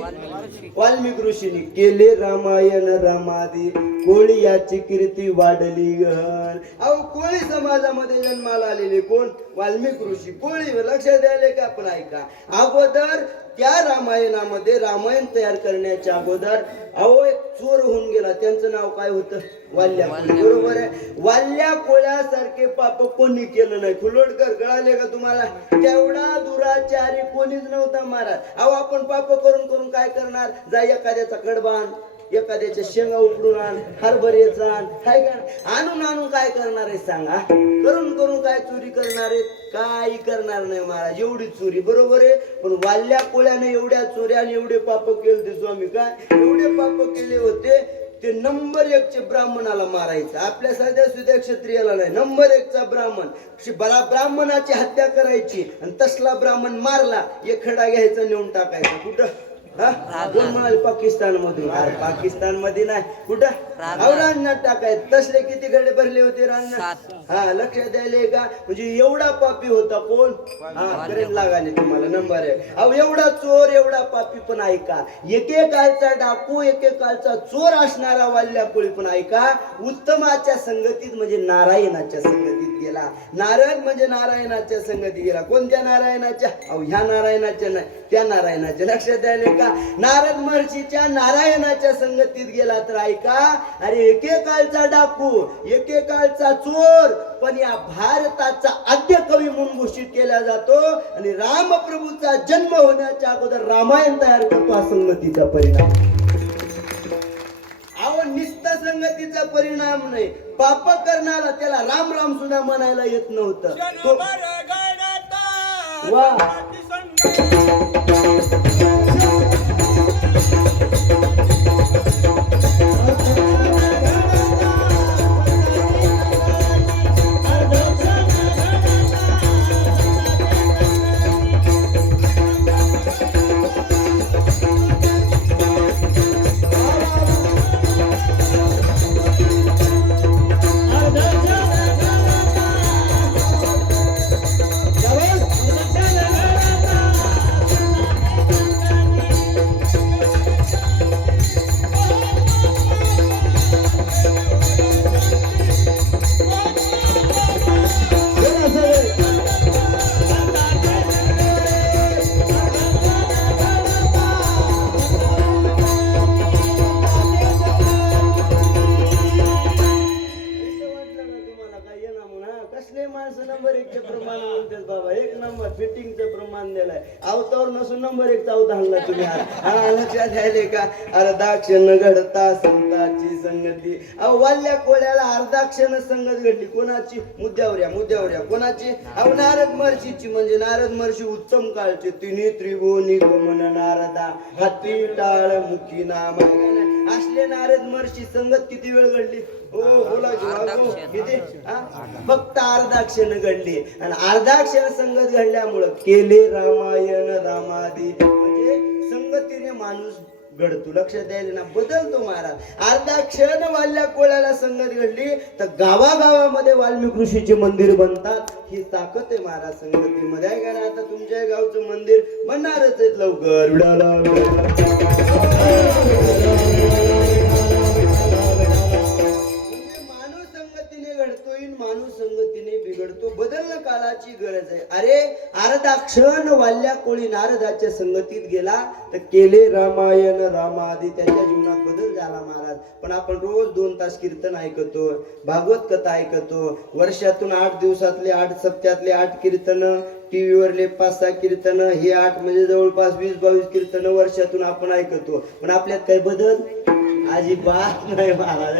वाल्मिक ऋषींनी. केले रामायण रामादी. कोळी याची कीर्ती वाढली गहन. अहो कोळी समाजामध्ये जन्माला आलेले कोण? वाल्मिक ऋषी. कोळी लक्षात द्यायला का आपण ऐका. अगोदर त्या रामायणामध्ये रामायण तयार करण्याच्या अगोदर अहो एक चोर होऊन गेला. त्यांचं नाव काय होतं? वाल्या कोळी. बरोबर आहे. वाल्या कोळ्यासारखे पाप कोणी केलं नाही. फुलोडकर कळाले का तुम्हाला? तेवढा दुराचारी कोणीच नव्हता महाराज. अहो आपण पाप करून करून काय करणार? जा एखाद्याचा कडबाण, एखाद्याच्या शेंगा उपडून आण, हरभऱ्याचा आण, काय कर आणून आणून काय करणार आहे सांगा? करून करून काय चोरी करणार आहे? काही करणार नाही महाराज. एवढी चोरी बरोबर आहे. पण वाल्या कोळ्याने एवढ्या चोऱ्या आणि एवढे पाप केले होते स्वामी. काय एवढे पाप केले होते ते नंबर 1 चे ब्राह्मणाला मारायचं. आपल्या सध्या सुद्धा क्षत्रियाला नाही. नंबर 1 चा ब्राह्मण. ब्राह्मणाची हत्या करायची आणि तसला ब्राह्मण मारला एक खडा घ्यायचा नेऊन टाकायचा. कुठं? पाकिस्तान मधून. पाकिस्तान मध्ये नाही कुठं? रानात टाकायचं. तसले किती गडे भरले होते रानात? हा लक्षात द्यायले का? म्हणजे एवढा पापी होता कोण? हा करेल लागाले तुम्हाला नंबर 1. अहो एवढा चोर एवढा पापी. पण ऐका एकेकाळचा डाकू एकेकाळचा चोर असणारा वाल्या कोळी पण ऐका उत्तमाच्या संगतीत म्हणजे नारायणाच्या संगतीत गेला. नारायण म्हणजे नारायणाच्या संगतीत गेला. कोणत्या नारायणाच्या? अहो ह्या नारायणाच्या नाही त्या नारायणाच्या. लक्षात द्यायले का? नारद महर्षीच्या नारायणाच्या संगतीत गेला. तर ऐका अरे एकेकाळचा डाकू एकेकाळचा चोर पण या भारताचा आद्य कवी म्हणून घोषित केला जातो. आणि रामप्रभूचा जन्म होण्याच्या अगोदर रामायण तयार करतो. हा संगतीचा परिणाम. अहो निस्ता संगतीचा परिणाम नाही. पाप करणारा त्याला राम राम सुद्धा म्हणायला येत नव्हतं. तो वा नंबर 1 चे प्रमाण म्हणतात बाबा. 1 नंबर फिटिंगचं प्रमाण दिलाय. अवतावर नसून नंबर 1 चा अवतार आणला तुम्ही. हा लक्षात घ्यायले का? अर्धाक्षण घडता संताची संगती. अहो वाल्या कोळ्याला अर्धाक्षण संगत घडली. कोणाची? मुद्द्यावऱ्या कोणाची? अहो नारद महर्षीची. म्हणजे नारद महर्षी उत्तम काळचे. तिन्ही त्रिभुवनी गमन नारदा हाती टाळ मुखी नाम. असले नारद महर्षी संगत किती वेळ घडली? हो बोला किती? फक्त अर्धाक्षण घडली. आणि अर्धाक्षण संगत घडल्यामुळं केले रामायण रामादी. म्हणजे संगतीने माणूस घडतो. लक्षात द्यायला ना बदलतो महाराज. अर्धाक्षण वाल्या कोळ्याला संगत घडली तर गावागावामध्ये वाल्मिक ऋषीचे मंदिर बनतात. ही ताकद आहे महाराज संगतीमध्ये. आहे का ना? आता तुमच्या गावचं मंदिर बनणारच आहेत लवकर. माणूस संगतीने घडतोय माणूस संगतीने बिघडतो. बदलणं काळाची गरज आहे. अरे अर्धा क्षण वाल्या कोळी नारदाच्या संगतीत गेला तर केले रामायण रामादी, त्याच्या जीवनात बदल झाला महाराज. पण आपण रोज 2 तास कीर्तन ऐकतो, भागवत कथा ऐकतो, वर्षातून 8 दिवसातले 8 सप्त्यातले 8 कीर्तन, टीव्हीवरले 5-6 कीर्तन, हे 8 म्हणजे जवळपास 20-22 कीर्तन वर्षातून आपण ऐकतो. पण आपल्यात काही बदल अजिबात नाही महाराज.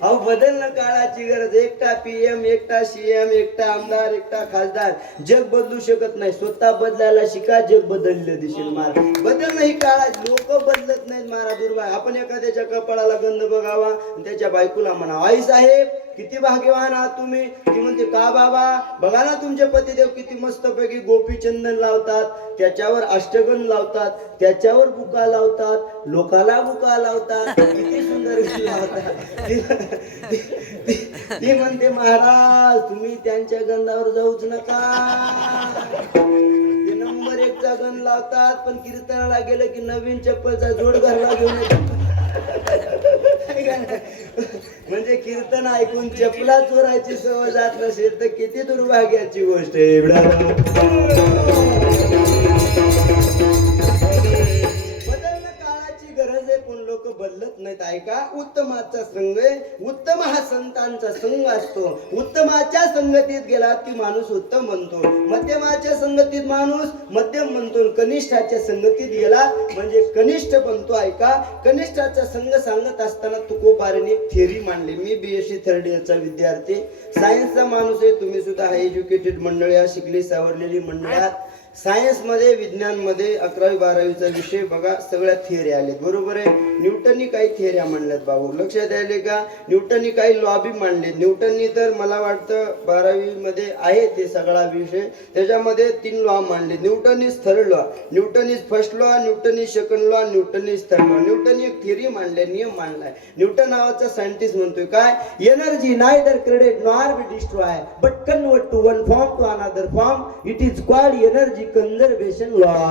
अहो बदलणं काळाची गरज. एकटा PM, एकटा CM, एकटा आमदार, एकटा खासदार जग बदलू शकत नाही. स्वतः बदलायला शिका, जग बदललं दिसेल महाराज. बदलणं ही काळात लोक बदलत नाहीत महाराज. दुर्भाग्य. आपण एखाद्याच्या कपाळाला गंध बघावा आणि त्याच्या बायकोला म्हणावा, आई साहेब किती भाग्यवान आहात तुम्ही. ती म्हणते का बाबा, बघा ना तुमचे पतिदेव किती मस्तपैकी गोपीचंदन लावतात, त्याच्यावर अष्टगन लावतात, त्याच्यावर बुका लावतात, लोकाला बुका लावतात, किती सुंदर लावतात. ती म्हणते महाराज तुम्ही त्यांच्या गंधावर जाऊच नका. ते नंबर 1चा गण लावतात, पण कीर्तनाला गेलं की नवीन चप्पलचा जोड घरला घेऊन येतात. म्हणजे कीर्तन ऐकून चपला चोरायची सवय जात नसेल तर किती दुर्भाग्याची गोष्ट आहे. बदलणं काळाची गरज आहे, पण लोक बदलत नाहीत. ऐका, उत्तमाचा संघ आहे. उत्तम हा संतांचा संघ असतो. उत्तमाच्या संगतीत गेला की माणूस उत्तम बनतो, मध्यमाच्या संगतीत माणूस मध्यम बनतो, कनिष्ठाच्या संगतीत गेला म्हणजे कनिष्ठ बनतो. ऐका, कनिष्ठाचा संघ सांगत असताना तुकोबाराने थेरी मांडली. मी BSc 3rd इयरचा विद्यार्थी, सायन्सचा माणूस आहे. तुम्ही सुद्धा हाय एज्युकेटेड मंडळी, शिकली सावरलेली मंडळी. सायन्स मध्ये, विज्ञान मध्ये 11वी 12वीचा विषय बघा, सगळ्या थिअरी आलेत. बरोबर आहे. न्यूटननी काही थिअऱ्या मांडल्यात बाबू, लक्षात आले का. न्यूटननी काही लॉ बी मांडले. न्यूटननी तर मला वाटतं 12वी मध्ये आहे ते सगळा विषय, त्याच्यामध्ये 3 लॉ मांडले. Newton's 3rd law, Newton's 1st law, Newton's 2nd law, Newton's 3rd law. Newton एक थिअरी मांडले, नियम मांडलाय. न्यूटन नावाचा सायंटिस्ट म्हणतोय काय, energy neither create nor be destroy but convert to one form to another form, it is called energy conservation law.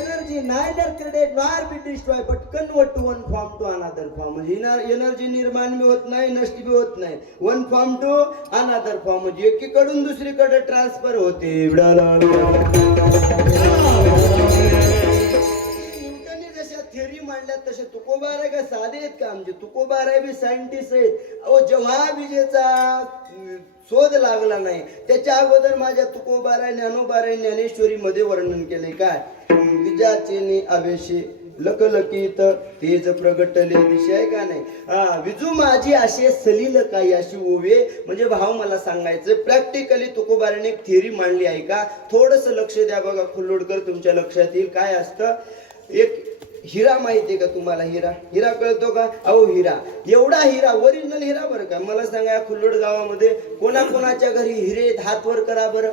Energy neither create nor be destroyed but convert to one form to another form. म्हणजे एनर्जी निर्माण बी होत नाही, नष्ट बी होत नाही. One form to another form म्हणजे एकीकडून दुसरीकडे ट्रान्सफर होते. थिअरी मांडल्यात तसे तुकोबाराय का साधे आहेत का. आमचे तुकोबाराय बी सायंटिस्ट आहेत. अहो जेव्हा विजेचा शोध लागला नाही त्याच्या अगोदर माझ्या तुकोबाराय, ज्ञानोबाराय ज्ञानेश्वरी मध्ये वर्णन केले. काय, विजाचे आवेशे लकलकीत तेज प्रगटले दिशे आहे का नाही. विजू माझी असे सलील काही अशी ओवे. म्हणजे भाव मला सांगायचं, प्रॅक्टिकली तुकोबाराने एक थिअरी मांडली आहे का. थोडस लक्ष द्या बघा, खुल्लोडकर तुमच्या लक्षात येईल. काय असतं, एक हिरा माहितीये का तुम्हाला. हिरा कळतो का. अहो हिरा, एवढा हिरा, ओरिजिनल हिरा बरं का. मला सांगा, खुल्लोड गावामध्ये कोणाकोणाच्या घरी हिरे हात वर करा बरं.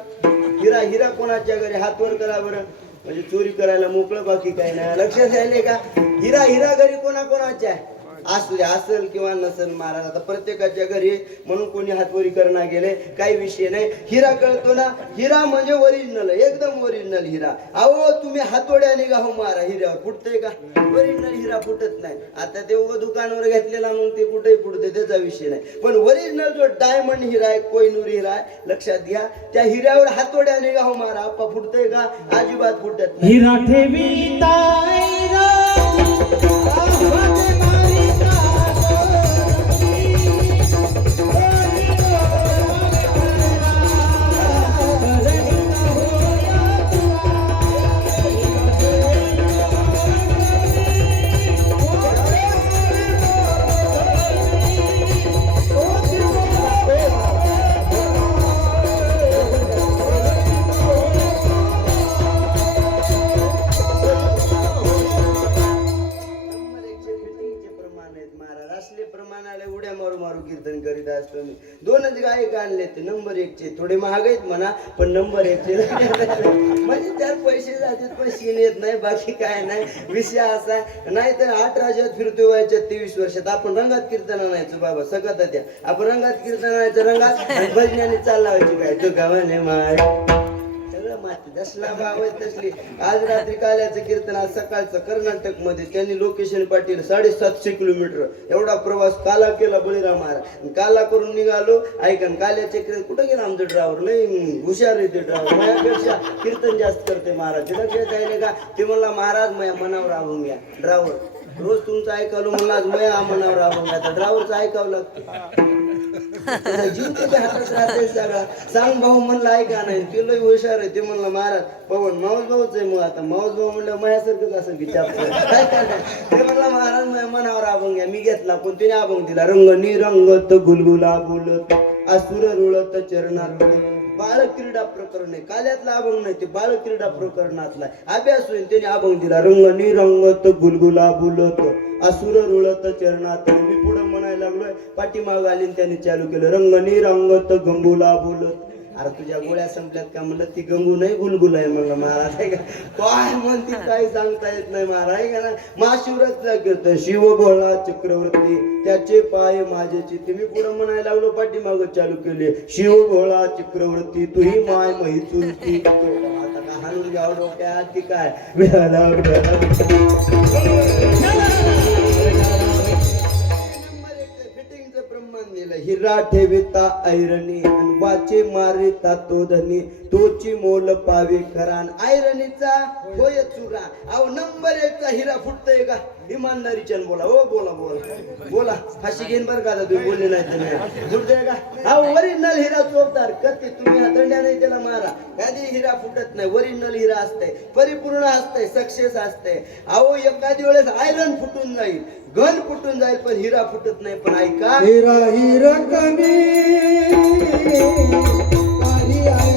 हिरा कोणाच्या घरी हात वर करा बरं. म्हणजे चोरी करायला मोकळं, बाकी काही नाही. लक्षात आले का. हिरा घरी कोणाकोणाच्या आहे. असू द्या, असेल किंवा नसेल महाराज, आता प्रत्येकाच्या घरी म्हणून कोणी हातवरी करणा गेले, काही विषय नाही. हिरा कळतो ना. हिरा म्हणजे ओरिजिनल, एकदम ओरिजिनल हिरा. अहो तुम्ही हातोड्याने गाव मारा, हिऱ्यावर फुटतंय का. ओरिजिनल हिरा फुटत नाही. आता ते उगं दुकानावर घेतलेला मग ते कुठेही फुटते, त्याचा विषय नाही. पण ओरिजिनल जो डायमंड हिरा आहे, कोहिनूर हिरा आहे, लक्षात घ्या. त्या हिऱ्यावर हातोड्याने गाव मारा, आप्पा फुटतंय का. अजिबात फुटत नाही. हिरा ठेवी उड्या मारू मारू कीर्तन करीत असतो मी. 2च गायक आणले ते नंबर 1चे. थोडे महाग आहेत म्हणा, पण नंबर 1चे. म्हणजे त्यात पैसे जातात पण सीन येत नाही, बाकी काय नाही. विषय असा नाही तर 8 राज्यात फिरतोय वयाच्या 23 वर्षात. आपण रंगात कीर्तन आणायचो बाबा, सगळं त्या आपण रंगात कीर्तन आणायचं, रंगात भजनाने चालवायची. काय तो गावाने माय सगळं माती दसला भाव आहे तसली. आज रात्री काल्याचं कीर्तन, आज सकाळचं कर्नाटक मध्ये त्यांनी लोकेशन पाटील 750 किलोमीटर एवढा प्रवास काला केला बळीराम महाराज. काला करून निघालो. ऐका काल्याचे कीर्तन कुठं गेला आमचं ड्रायव्हर लई हुशार येते ड्रायव्हर, माझ्यापेक्षा कीर्तन जास्त करते महाराज. तिला काय जायले का ते म्हणला महाराज माझ्या मनावर राहून घ्या. ड्रायव्हर रोज तुमचं ऐकावलं म्हणलं आज माझ्या मनावर राहून घ्या. तर ड्रायव्हरचं ऐकावं लागतं. जीव त्याच्या हातात राहते सगळा. सांग भाऊ म्हणलं ऐका नाही, ते लय हुशार आहे. ते म्हणलं महाराज पवन माऊस भाऊच आहे. मग आता माऊस भाऊ म्हणलं माझ्यासारखंच असं विचार ते म्हणलं महाराज माझ्या मनावर अभंग घ्या. मी घेतला पण तिने अभंग दिला. रंग निरंगत गुलगुला बोलत असुर रुळत चरणात बाळ क्रीडा प्रकरण आहे. काल्यातला अभंग नाही, ते बाळ क्रीडा प्रकरणातला अभ्यास होईल. त्याने अभंग दिला. रंग निरंगत गुलगुला बोलत असुर रुळत चरणात. मी पुढे म्हणायला लागलोय, पाठीमाग आली त्यांनी चालू केलं. रंग निरंगत गंगुला बोलत. अरे तुझ्या गोळ्या संपल्यात का म्हणलं. ती गंगू नाही गुलगुल आहे म्हणलं महाराज. आहे का काय म्हणते काही सांगता येत नाही महाराज. आहे का ना महाशिवरात्रीला कीर्तन शिव भोळा चक्रवर्ती त्याचे पाय माझे चित्ते. मी पुढे म्हणायला लागलो, पाठीमाग चालू केले. शिव भोळा चक्रवर्ती तुही माय मही चुलती. आता का हाणून घ्यावं डोक्यात की काय. हिरा ठेविता ऐरणी वाचे मारिता तो धनी तोची मोल पावे खरान. ऐरणीचा होय चुरा. अहो नंबर 1 चा हिरा फुटतोय का इमानदारीच्या बोला. हो बोला बोला बोला. फाशी घेईन बरं का तुम्ही बोलले नाही तर फुटतोय का. अहो ओरिजिनल हिरा चोपदार करते. तुम्ही हा दंड्या नाही त्याला मारा. कधी हिरा फुटत नाही. ओरिजिनल हिरा असतंय, परिपूर्ण असतंय, सक्सेस असतंय. अहो एखादी वेळेस आयरन फुटून जाईल, गन फुटून जाईल, पण हिरा फुटत नाही. पण ऐका हिरा हिरा कनी आरी आय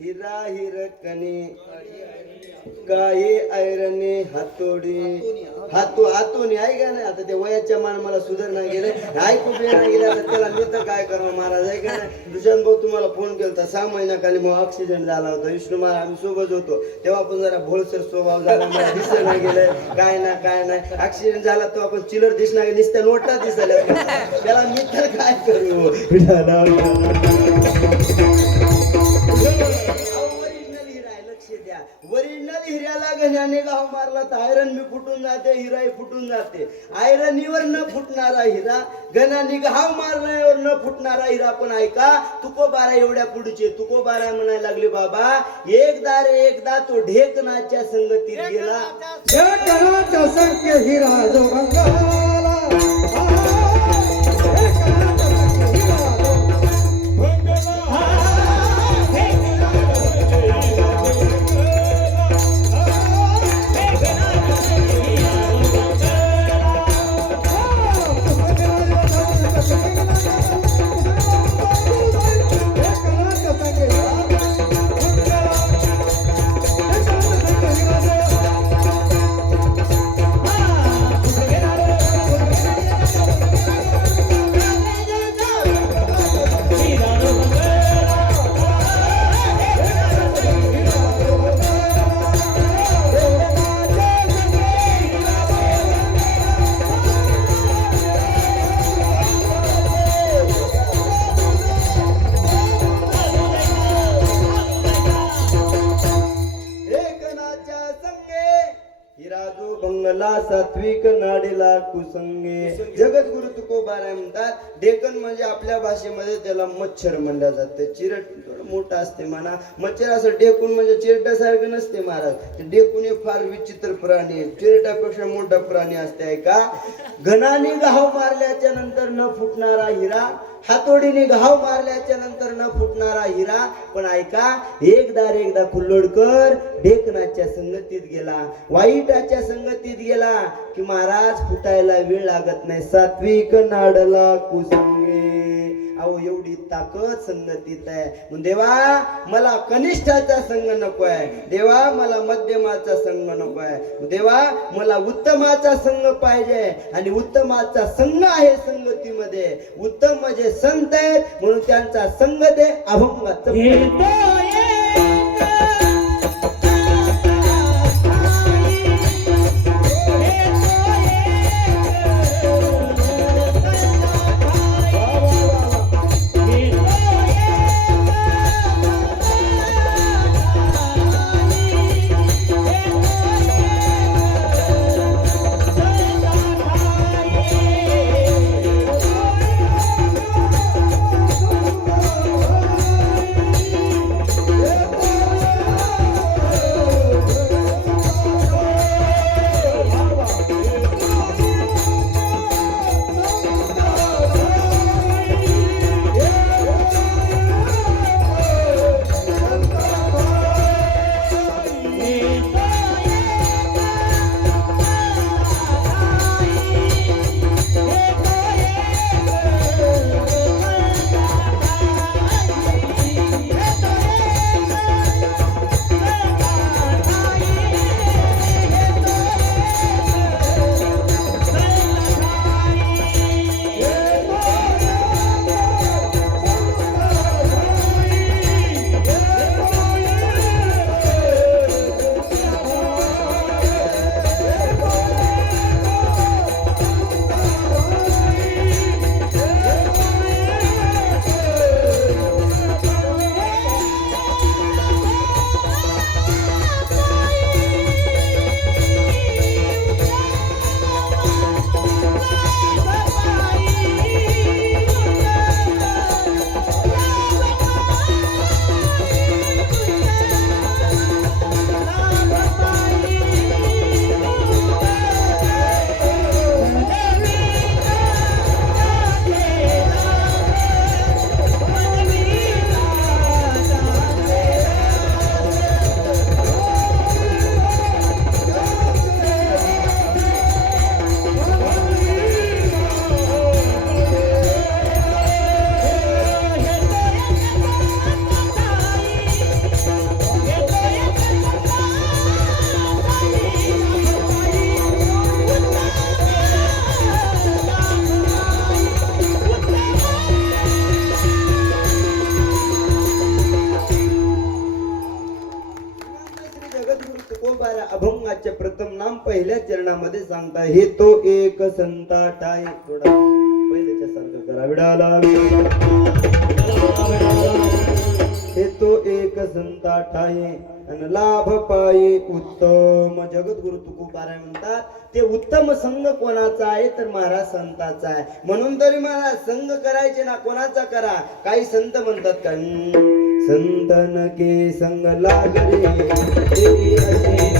हिरा हिरकणे काय ऐरणे हातोडी हातून आहे का नाही. आता ते वयाच्या मान मला सुधारणा गेले ऐकू बिना गेले. आता त्याला मी तर काय करावं महाराज. आहे का नाही. दुशांत भाऊ तुम्हाला फोन केला 6 महिन्याखाली मग ऍक्सिडेंट झाला होता. विष्णू महाराज आम्ही सोबत होतो तेव्हा आपण जरा भोळसर स्वभाव झाला. मला दिसत नाही गेलं काय नाही. ऍक्सिडेंट झाला तो आपण चिलर दिसणार नुसत्या नोटा दिसल्या. त्याला मी तर काय करू. ओरिजिनल हिऱ्याला गण्याने घाव मारला तर आयरन मी फुटून जाते, हिराही फुटून जाते. आयरनीवर न फुटणारा हिरा, गणाने घाव मारण्यावर न फुटणारा हिरा. पण ऐका तुकोबारा एवढ्या पुढचे तुकोबारा म्हणायला लागले बाबा एकदा रे एकदा तो ढेकणाच्या संगतीत गेला. ढेकणाच्या संग हिरा जो गंगाला सात्विक नाडीला कुसंगे. जगद्गुरु तुकोबारा म्हणतात डेकन म्हणजे आपल्या भाषेमध्ये त्याला मच्छर म्हणलं जातं. चिरट थोडं मोठं असते म्हणा. मच्छर असं डेकून म्हणजे चिरटासारखं नसते महाराज. डेकून एक फार विचित्र प्राणी आहे. चिरटापेक्षा मोठा प्राणी असते. ऐका घनाने घाव मारल्याच्या नंतर न फुटणारा हिरा, हातोडीने घाव मारल्याच्या नंतर न फुटणारा हिरा. पण ऐका एकदा खुल्लोडकर ढेकणाच्या संगतीत गेला, वाईटाच्या संगतीत गेला की महाराज फुटायला वेळ लागत नाही. सात्विक नाडला कुसंगे. अहो एवढी ताकद संगतीत आहे. मग देवा मला कनिष्ठाचा संग नको आहे, देवा मला मध्यमाचा संग नको आहे, देवा मला उत्तमाचा संग पाहिजे. आणि उत्तमाचा संघ आहे संगतीमध्ये, उत्तम म्हणजे संत आहेत म्हणून त्यांचा संघ दे अभंगाचा. अभंगाचे प्रथम नाम पहिल्या चरणामध्ये सांगता. हे तो एक संताट आहे. थोडा पहिल्याच्या सारखं करा. विडाला हे तो एक संताट आहे आणि लाभ पाये उत्तम. जगद्गुरु तुकोबाराय म्हणतात ते उत्तम संघ कोणाचा आहे तर महाराज संताचा आहे. म्हणून तरी महाराज संघ करायचे ना कोणाचा करा. काही संत म्हणतात का संतन के संग लाग रे तेरी अशी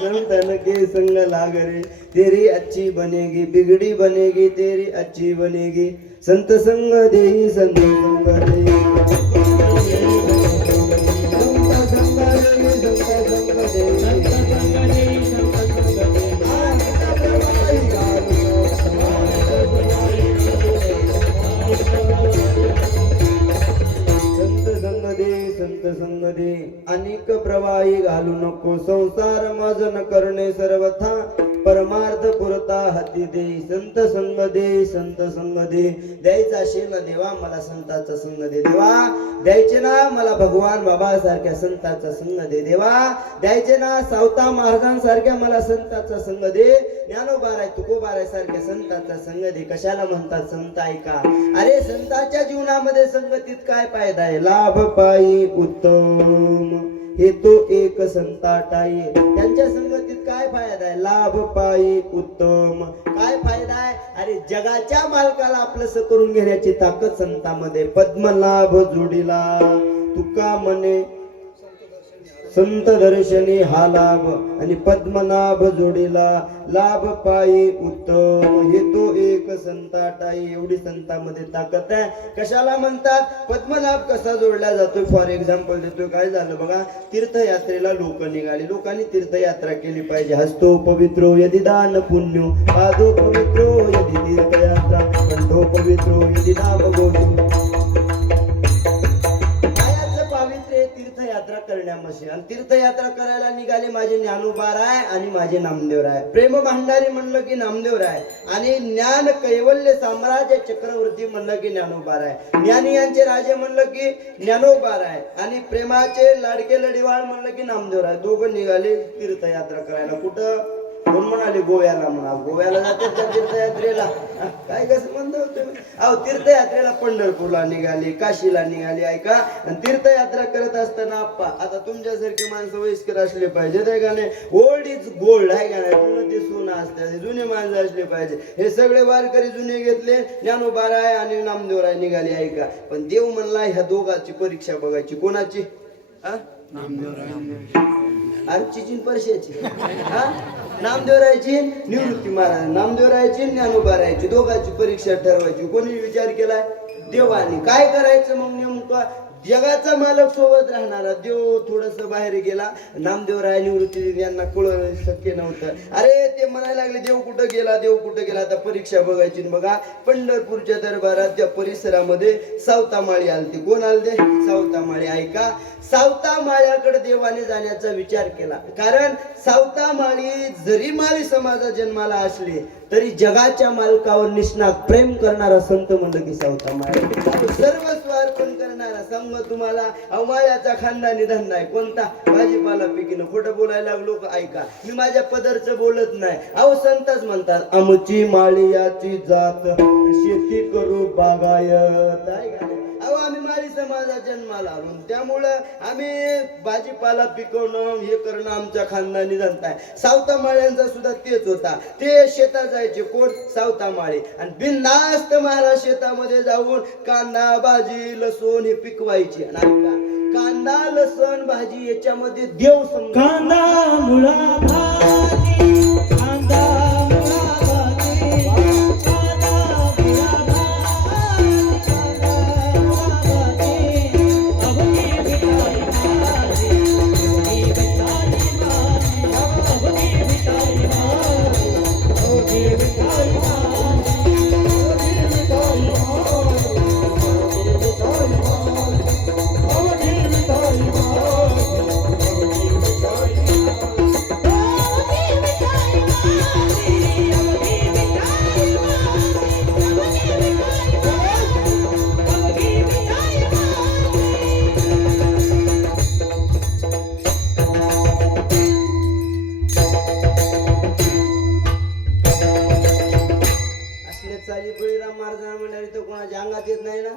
संतन के संग लाग रे तेरी अच्छी बनेगी बिगड़ी बनेगी तेरी अच्छी बनेगी. संत संग देही संत संग देही संत संग देही संत संग दे. अनेक प्रवाही घालू नको संसार माझ न करणे सर्वथा. परमार्थ पुरता हाती दे, संत संग दे, संत संग दे. द्यायचा असेल ना देवा मला संताचा संग दे देवा, द्यायचे ना मला भगवान बाबा सारख्या संताचा संग दे देवा, द्यायचे ना सावता महाराजांसारख्या मला संताचा संग दे, ज्ञानोबाराय तुकोबाराय सारख्या संताचा संग दे. कशाला म्हणतात संत ऐका, अरे संतांच्या जीवनामध्ये संगतीत काय फायदा आहे, लाभ पायी उत्तम हे तो एक संताटाई. त्यांच्या संगतीत काय फायदा आहे, लाभ पायी उत्तम. काय फायदा आहे, अरे जगाच्या मालकाला आपलंस करून घेण्याची ताकद संतांमध्ये. पद्मनाभ जोडीला तुका म्हणे संत दर्शनी हा लाभ, आणि पद्मनाभ जोडीला लाभ पायी उत्तम हे तो एक संताटाई. एवढी संतांमध्ये ताकद आहे. कशाला म्हणतात पद्मनाभ कसा जोडला जातोय, फॉर एक्झाम्पल देतोय. काय झालं बघा, तीर्थयात्रेला लोक निघाले, लोकांनी तीर्थयात्रा केली पाहिजे. हस्तो पवित्रो यदि दान पुण्यो, पादो पवित्रो यदि तीर्थयात्रा, कंठो पवित्रो यदि नाम गोविंद. तीर्थयात्रा करण्यामध्ये, आणि तीर्थयात्रा करायला निघाले माझे ज्ञानोबाराय आणि माझे नामदेवराय. प्रेम भांडारी म्हणलं की नामदेवराय, आणि ज्ञान कैवल्य साम्राज्य चक्रवर्ती म्हणलं की ज्ञानोबाराय, ज्ञानी यांचे राजे म्हणलं की ज्ञानोबाराय, आणि प्रेमाचे लाडके लढीवाळ म्हणलं की नामदेवराय. दोघं निघाले तीर्थयात्रा करायला. कुठं, कोण म्हणाले गोव्याला, म्हणा गोव्याला जातात त्या तीर्थयात्रेला, काय कसं म्हणतो तुम्ही. अहो तीर्थयात्रेला पंढरपूरला निघाली, काशीला निघाली ऐका. आणि तीर्थयात्रा करत असताना आप्पा, आता तुमच्यासारखे माणसं वयस्कर असले पाहिजे आहे का नाही, ओल्ड इज गोल्ड आहे का नाही, ते सोनं असते, जुने माणसं असले पाहिजे. हे सगळे वारकरी जुने घेतले, ज्ञानोबाराय आणि नामदेवराय निघाली ऐका. पण देव म्हणला ह्या दोघांची परीक्षा बघायची. कोणाची, आमची जी परशाची, नामदेवरायची निवृत्ती महाराज, नामदेवरायची ज्ञानोबारायची, दोघांची परीक्षा ठरवायची. कोणी विचार केलाय, देवानी. काय करायचं मग नेमकं, जगाचा मालक सोबत राहणारा देव थोडस बाहेर गेला. नामदेवराय निवृत्ती यांना कळलं शक्य नव्हतं. अरे ते म्हणायला लागले देव कुठं गेला, देव कुठं गेला. आता परीक्षा बघायची. बघा पंढरपूरच्या दरबारात त्या परिसरामध्ये सावतामाळी आलते. कोण आलते, सावतामाळी ऐका. सावतामाळ्याकडे देवाने जाण्याचा विचार केला, कारण सावतामाळी जरी माळी समाजा जन्माला असले तरी जगाच्या मालकावर निष्णात प्रेम करणारा संत म्हणलं की सावतामाळी. सर्व स्वार्पण करणारा संघ तुम्हाला. अवमाळ्याचा खानदानी धंदा आहे कोणता, भाजीपाला पिकीनं. खोटं बोलायला लागलो ऐका, मी माझ्या पदरचं बोलत नाही. अहो संतच म्हणतात, आमची माळी याची जात शेती करू बागायत आहे का. अहो आम्ही माळी समाजा जन्माला आलो, त्यामुळं आम्ही भाजीपाला पिकवणं हे करणं आमच्या खानदानी धंदा आहे. सावतामाळ्यांचा सुद्धा तेच होता. ते शेतात जायचे, कोण, सावतामाळे, आणि बिनधास्त महाराज शेतामध्ये जाऊन कांदा भाजी लसूण हे पिकवायचे. आणि कांदा लसूण भाजी याच्यामध्ये देव समजा. कांदा मुळा भाजी, कांदा मुळा भाजी, कांदा मुळा भाजी, कांदा मुळा भाजी, अवघी विठाई भाजी, अवघी विठाई भाजी, अवघी विठाई भाजी, अवघी विठाई भाजी, अवघी विठाई अंगात येत नाही ना,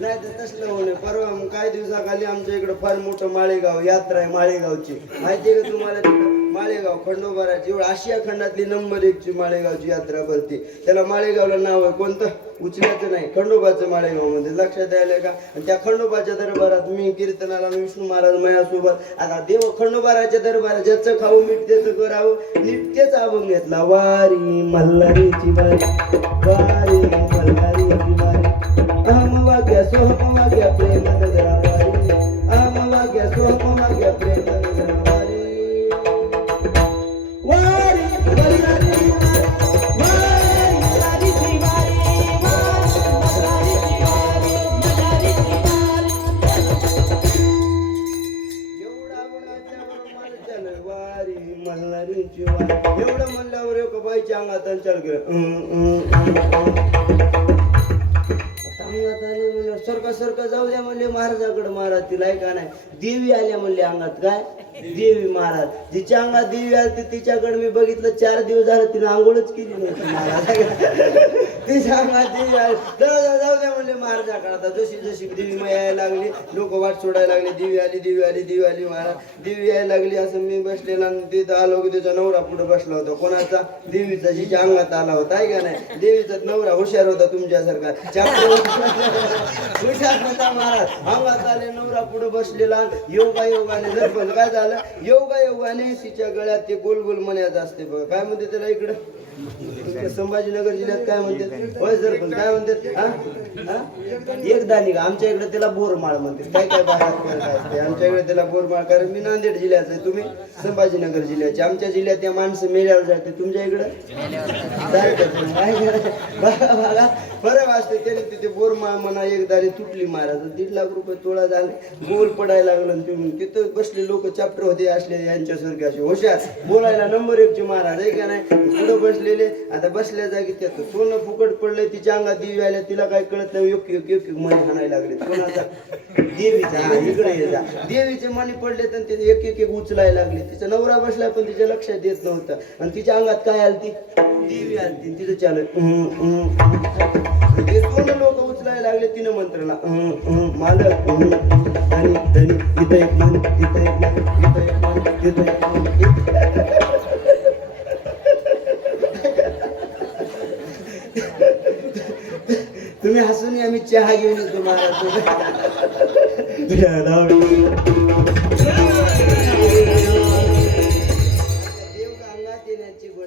नाही तर तसलं होणे. परवा काही दिवसाखाली आमच्या इकडं फार मोठं माळेगाव यात्रा आहे, माळेगावची. माहितीये का तुम्हाला, तिकडं माळेगाव खंडोबाराची एवढं आशिया खंडातली नंबर 1 ची माळेगावची यात्रा भरती. त्याला माळेगावला नाव आहे कोणतं, उचल्याचं नाही, खंडोबाचं माळेगाव मध्ये. लक्षात यायला का. आणि त्या खंडोबाच्या दरबारात मी कीर्तनाला विष्णू महाराज माझ्यासोबत. आता देव खंडोबाराच्या दरबारात ज्याचं खाऊ मीठ त्याचं करावं, नीट तेच अभंग घेतला. वारी मल्हारीची वारी, वारी मल्हारीची वारी, अहम वाग्या सोहम वाग्या प्रेम नगरा वारी, अहम वाग्या सोहम वाग्या प्रेम नगरा वारी, वारी मल्हारीची वारी, वारी मल्हारीची वारी, वारी मल्हारीची वारी, मल्हारीची वारी. एवढा बोलायच्या बरोबर झालं. वारी मल्हारीची वाट. एवढं म्हणल्यावर एका बाईच्या अंगात चालू केलं. अंगात आले म्हणलं सरका सरका जाऊ द्या म्हणले महाराजाकडे. महाराज तिला का नाही देवी आल्या म्हणले अंगात. काय देवी? महाराज जिच्या अंगात देवी आली तिच्याकडे मी बघितलं 4 दिवस झालं तिने आंघोळच केली नव्हती. महाराज तिच्या अंगात देवी आली. जाऊ द्या म्हणले महाराजाकडे. आता जशी जशी देवी मग यायला लागली लोक वाट सोडायला लागले. देवी आली देवी आली देवी आली. महाराज देवी यायला लागली असं मी बसलेला तिथं आलो की त्याचा नवरा पुढे बसला होता. कोणाचा? देवीचा. जिच्या अंगात आला होता आहे का नाही. देवीचा नवरा हुशार होता तुमच्यासारखा. हुशार होता महाराज. अंगात आले नवरा पुढे बसलेला. योगा योगाने जर पण काय झालं योगा योगाने तिच्या गळ्यात ते गोल गोल मण्याचं असते बघा. काय म्हणते त्याला इकडं संभाजीनगर जिल्ह्यात काय म्हणतात? होय सर पण काय म्हणतात? एकदानी का? आमच्या इकडे त्याला बोरमाळ म्हणतात. काय काय असते आमच्या इकडे त्याला बोरमाळ. कारण मी नांदेड जिल्ह्याचं आहे तुम्ही संभाजीनगर जिल्ह्याचे. आमच्या जिल्ह्यात त्या माणसं मेल्यावर जाते. तुमच्या इकडं बघा फरक असते. त्याने तिथे बोरमाळ म्हणा एकदानी तुटली महाराज 1.5 लाख रुपये तोळा झाले. गोल पडायला लागलं. तिथं बसले लोक चॅप्टर होते असले यांच्यासारखे असे हुशार बोलायला नंबर 1 चे महाराज आहे का नाही. पुढे बसलेले आता बसल्या जागी त्यात सोनं फुकट पडलंय. तिच्या अंगात देवी आल्या. तिला काय कळत नाही. एक मणी हाणायला लागले. कोणाचा? देवीचा. इकडे ये जा. देवीचे मणी पडले तर ते एक उचलायला लागले. तिचा नवरा बसला पण तिच्या लक्षात येत नव्हतं. आणि तिच्या अंगात काय आलती? देवी आलती. तिचं चालू ते सोनं लोक उचलायला लागले. तिनं मंत्राला मालक धनी धनी इथं एक मन तिथं एक मन इथं एक मन तिथं एक मन. तुम्ही हसून आम्ही चहा घेऊन येतो महाराज.